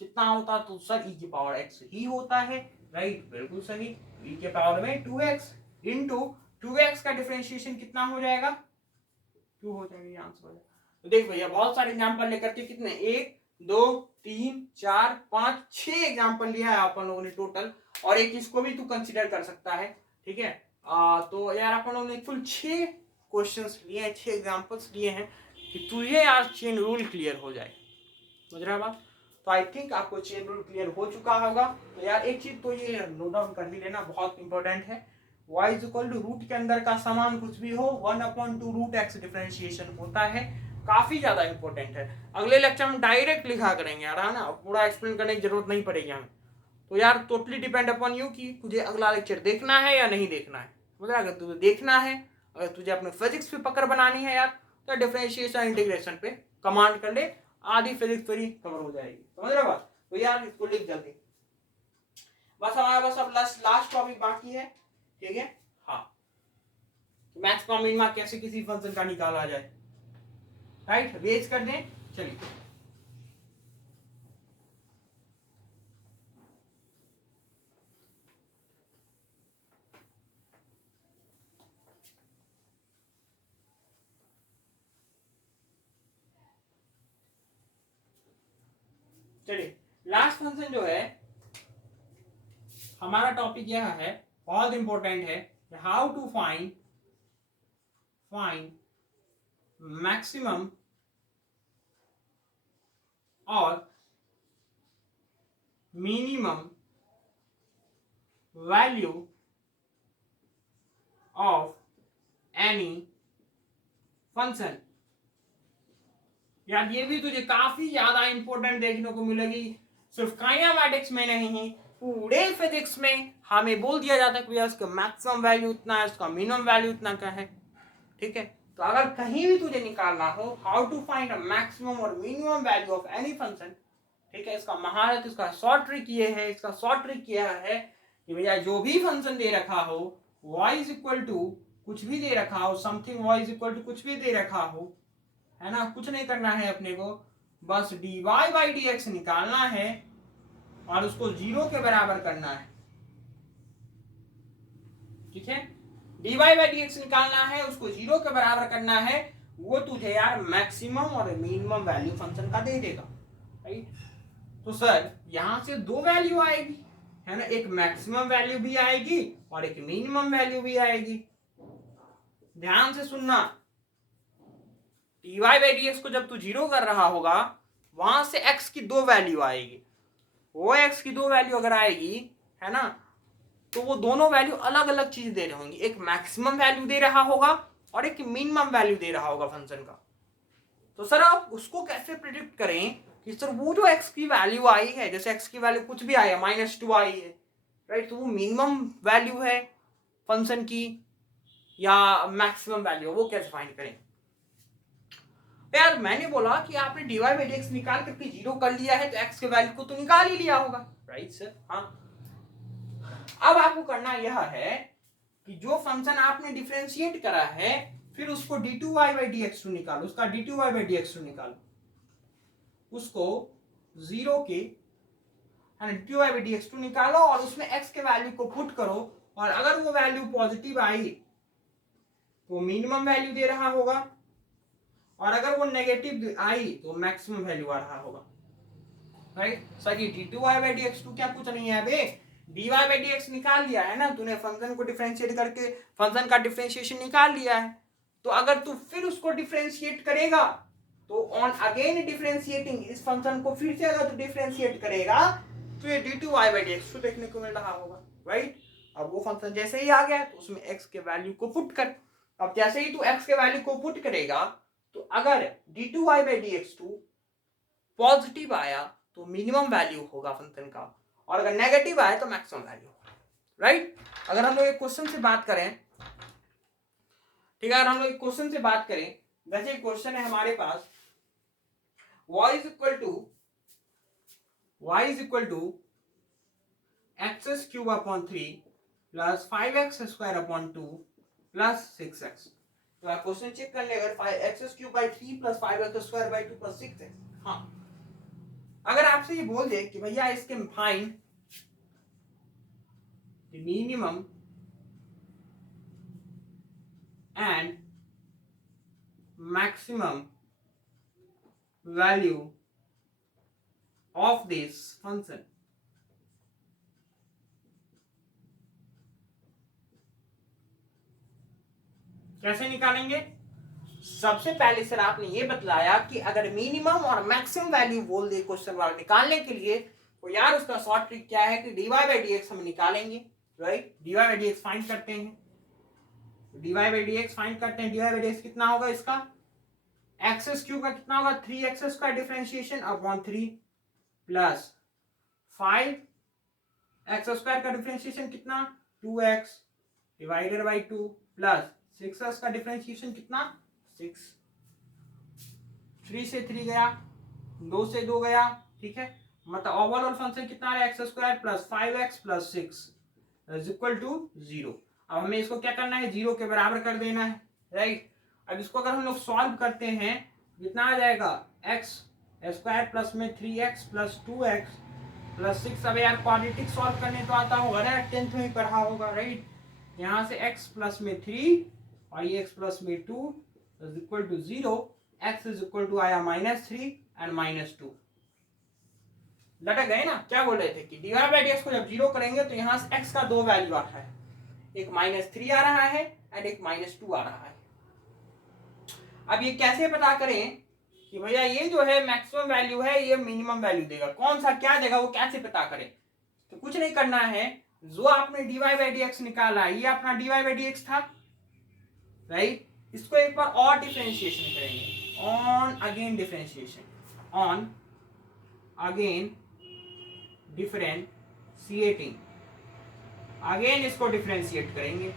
कितना होता, तो सर e की पावर x ही होता है, राइट, बिल्कुल सही। e के पावर में 2x इंटू 2x का डिफरेंशिएशन कितना हो जाएगा, 2 हो जाएगा, आंसर हो जाएगा। तो देख भैया बहुत सारे एग्जांपल लेकर के कितने 1 2 3 4 5 6 एग्जांपल लिया है अपन लोगों ने टोटल, और एक इसको भी तू कंसीडर कर सकता है, ठीक है। तो यार अपन लोगों ने फुल 6 क्वेश्चंस लिए हैं, 6 एग्जांपल्स लिए हैं कि तुझे यार चेन रूल क्लियर हो जाए, समझ रहा बात। तो आई थिंक आपको चेन रूल क्लियर हो चुका होगा। तो यार एक चीज तो ये नोट डाउन कर ही लेना, बहुत इंपॉर्टेंट है, y is equal to root के अंदर का समान कुछ भी हो 1/2 रूट एक्स डिफरेंशिएशन होता है, काफी ज्यादा इंपॉर्टेंट है। अगले लेक्चर में डायरेक्ट लिखा करेंगे यार, है ना, पूरा एक्सप्लेन करने की जरूरत नहीं पड़ेगी हमें। तो यार टोटली डिपेंड अपॉन यू कि तुझे अगला लेक्चर देखना है या नहीं देखना है, मतलब अगर तुझे देखना है, अगर तुझे अपने फिजिक्स पे पकड़ बनानी है यार, तो डिफरेंशिएशन इंटीग्रेशन पे कमांड कर ले, आधी फिजिक्स थोड़ी कवर हो जाएगी, समझ रहे बात। तो यार इसको लिख जल्दी, बस हमारे पास अब लास्ट टॉपिक बाकी है, ठीक है। हाँ, तो मैक्स का मिनिमा कैसे किसी फंक्शन का निकाला जाए, राइट, रेज कर दें, चलिए। चलिए लास्ट फंक्शन जो है हमारा टॉपिक यह है, बहुत इंपॉर्टेंट है, हाउ टू फाइंड मैक्सिमम और minimum value of any function. यार ये भी तुझे काफी ज्यादा इंपॉर्टेंट देखने को मिलेगी, सिर्फ काइनेमैटिक्स में नहीं, पूरे फिजिक्स में हमें बोल दिया जाता है कि इसका मैक्सिमम वैल्यू इतना है, इसका मिनिमम वैल्यू इतना का है, ठीक है। तो अगर कहीं भी तुझे निकालना हो how to find a maximum और minimum value of any function, ठीक है, इसका महारत, इसका शॉर्ट ट्रिक ये है, इसका शॉर्ट ट्रिक यह है कि भैया जो भी फंक्शन दे रखा हो, y इज इक्वल टू कुछ भी दे रखा हो, something y is equal to कुछ भी दे रखा हो, है ना, कुछ नहीं करना है अपने को, बस dy बाई डी एक्स निकालना है और उसको 0 के बराबर करना है, ठीक है। dy बाई डी एक्स निकालना है, उसको 0 के बराबर करना है, वो तुझे यार मैक्सिमम और मिनिमम वैल्यू फंक्शन का दे देगा, राइट। तो सर यहां से 2 वैल्यू आएगी, है ना, एक मैक्सिमम वैल्यू भी आएगी और एक मिनिमम वैल्यू भी आएगी। ध्यान से सुनना, dy बाई डी एक्स को जब तू 0 कर रहा होगा वहां से x की 2 वैल्यू आएगी, वो x की 2 वैल्यू अगर आएगी, है ना, तो वो दोनों वैल्यू अलग अलग चीज दे रहे होंगे, एक मैक्सिमम वैल्यू दे रहा होगा और एक मिनिमम वैल्यू दे रहा होगा फंक्शन का। तो सर आप उसको कैसे प्रिडिक्ट करें कि सर वो जो x की वैल्यू आई है, जैसे x की वैल्यू कुछ भी आई है -2 आई है, राइट, तो वो मिनिमम वैल्यू है फंक्शन की या मैक्सिमम वैल्यू, वो कैसे फाइंड करें? यार मैंने बोला कि आपने dy बाई dx निकाल करके 0 कर लिया है तो x के वैल्यू को तो निकाल ही लिया होगा, राइट सर? हाँ। अब आपको करना यह है कि जो फंक्शन आपने डिफरेंशिएट करा है फिर उसको d2y बाई dx2 निकालो, उसका d2y बाई dx2 निकालो, उसको 0 के d2y बाई dx2 निकालो और उसमें x के वैल्यू को पुट करो, और अगर वो वैल्यू पॉजिटिव आई तो मिनिमम वैल्यू दे रहा होगा, और अगर वो नेगेटिव आई तो मैक्सिमम वैल्यू आ रहा होगा, राइट? सर ये d2y बाई dx2 क्या कुछ नहीं है बे, dy बाई dx निकाल लिया है ना तूने, फंक्शन को डिफरेंशिएट करके फंक्शन का डिफरेंशिएशन निकाल लिया है, तो अगर तू फिर उसको डिफरेंशिएट करेगा तो ऑन अगेन डिफरेंशिएटिंग इस फंक्शन को फिर से अगर तू डिफरेंशिएट करेगा तो ये d2y बाई dx2 देखने को मिल रहा होगा, राइट? अब वो फंक्शन जैसे ही आ गया तो उसमें x के वैल्यू को पुट कर, अब जैसे ही तू x के वैल्यू को पुट करेगा तो अगर d2y बाई dx2 पॉजिटिव आया तो मिनिमम वैल्यू होगा फंक्शन का, और अगर नेगेटिव आया तो मैक्सिमम वैल्यू होगा, राइट? अगर हम लोग एक क्वेश्चन से बात करें, ठीक है, अगर हम लोग एक क्वेश्चन से बात करें, वैसे क्वेश्चन है हमारे पास y is equal to x cube upon 3 plus 5x square upon 2 plus 6x। तो आप क्वेश्चन चेक कर ले, अगर 5x cube by 3 plus 5x square by 2 plus 6x, हाँ, अगर आपसे ये बोल दे कि भैया इसके find the minimum and maximum value of this function, कैसे निकालेंगे? सबसे पहले सर आपने ये बतलाया कि अगर मिनिमम और मैक्सिमम वैल्यू बोल दे क्वेश्चन वाला निकालने के लिए, तो यार उसका शॉर्ट ट्रिक क्या है कि dy बाई dx हम निकालेंगे, right? dy by dx find करते हैं, dy बाई dx फाइंड करते हैं, dy बाई dx कितना होगा इसका, एक्स क्यूब का कितना होगा 3x square differentiation upon 3 plus 5x square का डिफरेंशिएशन कितना 2x divided by 2 plus 6x का डिफरेंशिएशन कितना 6, 3 से 3 गया, 2 से 2 गया, ठीक है, मतलब ओवरऑल फंक्शन कितना है x square plus 5x plus 6 is equal to 0। अब हमें इसको क्या करना है, 0 के बराबर कर देना है, राइट? अब इसको अगर हम लोग सॉल्व करते हैं कितना आ जाएगा, एक्स स्क्वायर प्लस में 3x प्लस 2x प्लस 6। अब यार क्वाड्रेटिक सॉल्व करने तो आता होगा ना, 10th में ही पढ़ा होगा, राइट? यहाँ से x प्लस में 3 और ये x प्लस में 2 is equal to 0, x is equal to आया -3 एंड -2। लटक गए ना? क्या बोल रहे थे कि dy बाई dx को जब 0 करेंगे तो यहाँ से x का दो वैल्यू आ रहा है, एक -3 आ रहा है एंड एक -2 आ रहा है। अब ये कैसे पता करें कि भैया ये जो है मैक्सिमम वैल्यू है, ये मिनिमम वैल्यू देगा, कौन सा क्या देगा, वो कैसे पता करें? तो कुछ नहीं करना है, जो आपने dy बाई dx निकाला ये अपना dy बाई dx था, राइट? इसको एक बार और डिफरेंशिएशन करेंगे, on again differentiation, on again differentiating, again इसको डिफरेंशिएट करेंगे,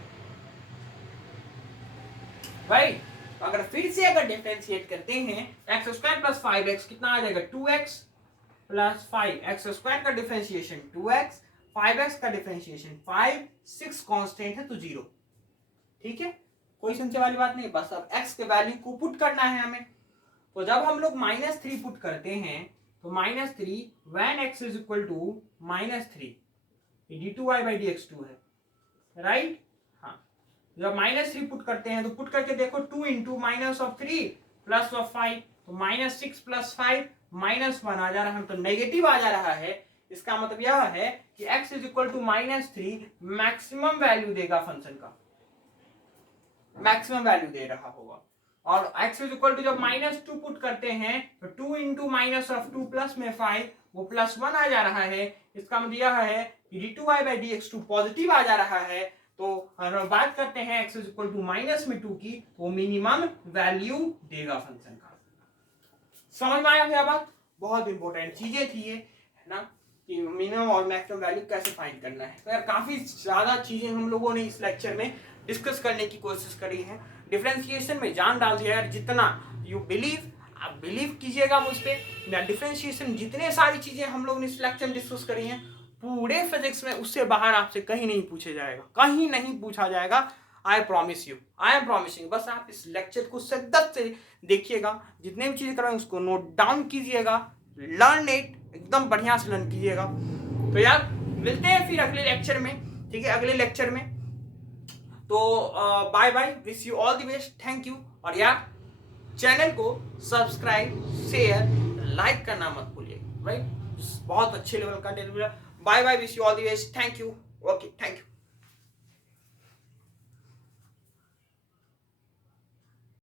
राइट? तो अगर फिर से अगर डिफरेंशिएट करते हैं एक्स स्क्वायर प्लस 5x कितना आ जाएगा 2x प्लस 5, एक्स स्क्वायर का डिफरेंशिएशन 2x, 5x का डिफरेंशिएशन 5, 6 कांस्टेंट है तो 0, ठीक है, कोई संशय वाली बात नहीं। बस अब x के वैल्यू को पुट करना है हमें, तो जब हम लोग -3 पुट करते हैं तो -3 when x is equal to -3 d2y by dx2 है, राइट? हाँ, जब -3 पुट करते हैं तो पुट करके देखो 2 into minus of 3 plus of 5, तो -6 प्लस 5 -1 आ जा रहा है, तो नेगेटिव आ जा रहा है। इसका मतलब यह है कि x is equal to -3 maximum value देगा, फंक्शन का मैक्सिमम वैल्यू दे रहा होगा। और x इज इक्वल टू जब -2 पुट करते हैं तो 2 इंटू माइनस ऑफ 2 प्लस में 5 वो +1 आ जा रहा है। इसका मतलब यह है कि d2y बाई dx2 पॉजिटिव आ जा रहा है। तो हम बात करते हैं x इज इक्वल टू -2 की, वो मिनिमम वैल्यू देगा फंक्शन का। समझ में आया भैया बात? बहुत इंपॉर्टेंट चीजें थी ये, है ना? कि मिनिमम और मैक्सिमम वैल्यू कैसे फाइंड करना है। तो यार काफ़ी ज़्यादा चीज़ें हम लोगों ने इस लेक्चर में डिस्कस करने की कोशिश करी है। डिफ्रेंशिएशन में जान डाल दिया यार, जितना यू बिलीव आप बिलीव कीजिएगा मुझ पर। डिफ्रेंशिएशन जितने सारी चीज़ें हम लोग ने इस लेक्चर में डिस्कस करी हैं, पूरे फिजिक्स में उससे बाहर आपसे कहीं नहीं पूछा जाएगा, कहीं नहीं पूछा जाएगा। I promise you, I am promising. बस आप इस लेक्चर को शिद्दत से देखिएगा, जितने भी चीज़ें कराएं उसको नोट डाउन कीजिएगा, लर्न इट, एकदम बढ़िया से लर्न कीजिएगा। तो यार मिलते हैं फिर अगले लेक्चर में, ठीक है, अगले लेक्चर में। तो bye bye, wish you all the best, thank you. और यार चैनल को सब्सक्राइब, शेयर, लाइक करना मत भूलिए, राइट। बहुत अच्छे लेवल का कंटेंट मिला। Bye bye, wish you all the best, thank you. Okay, thank you.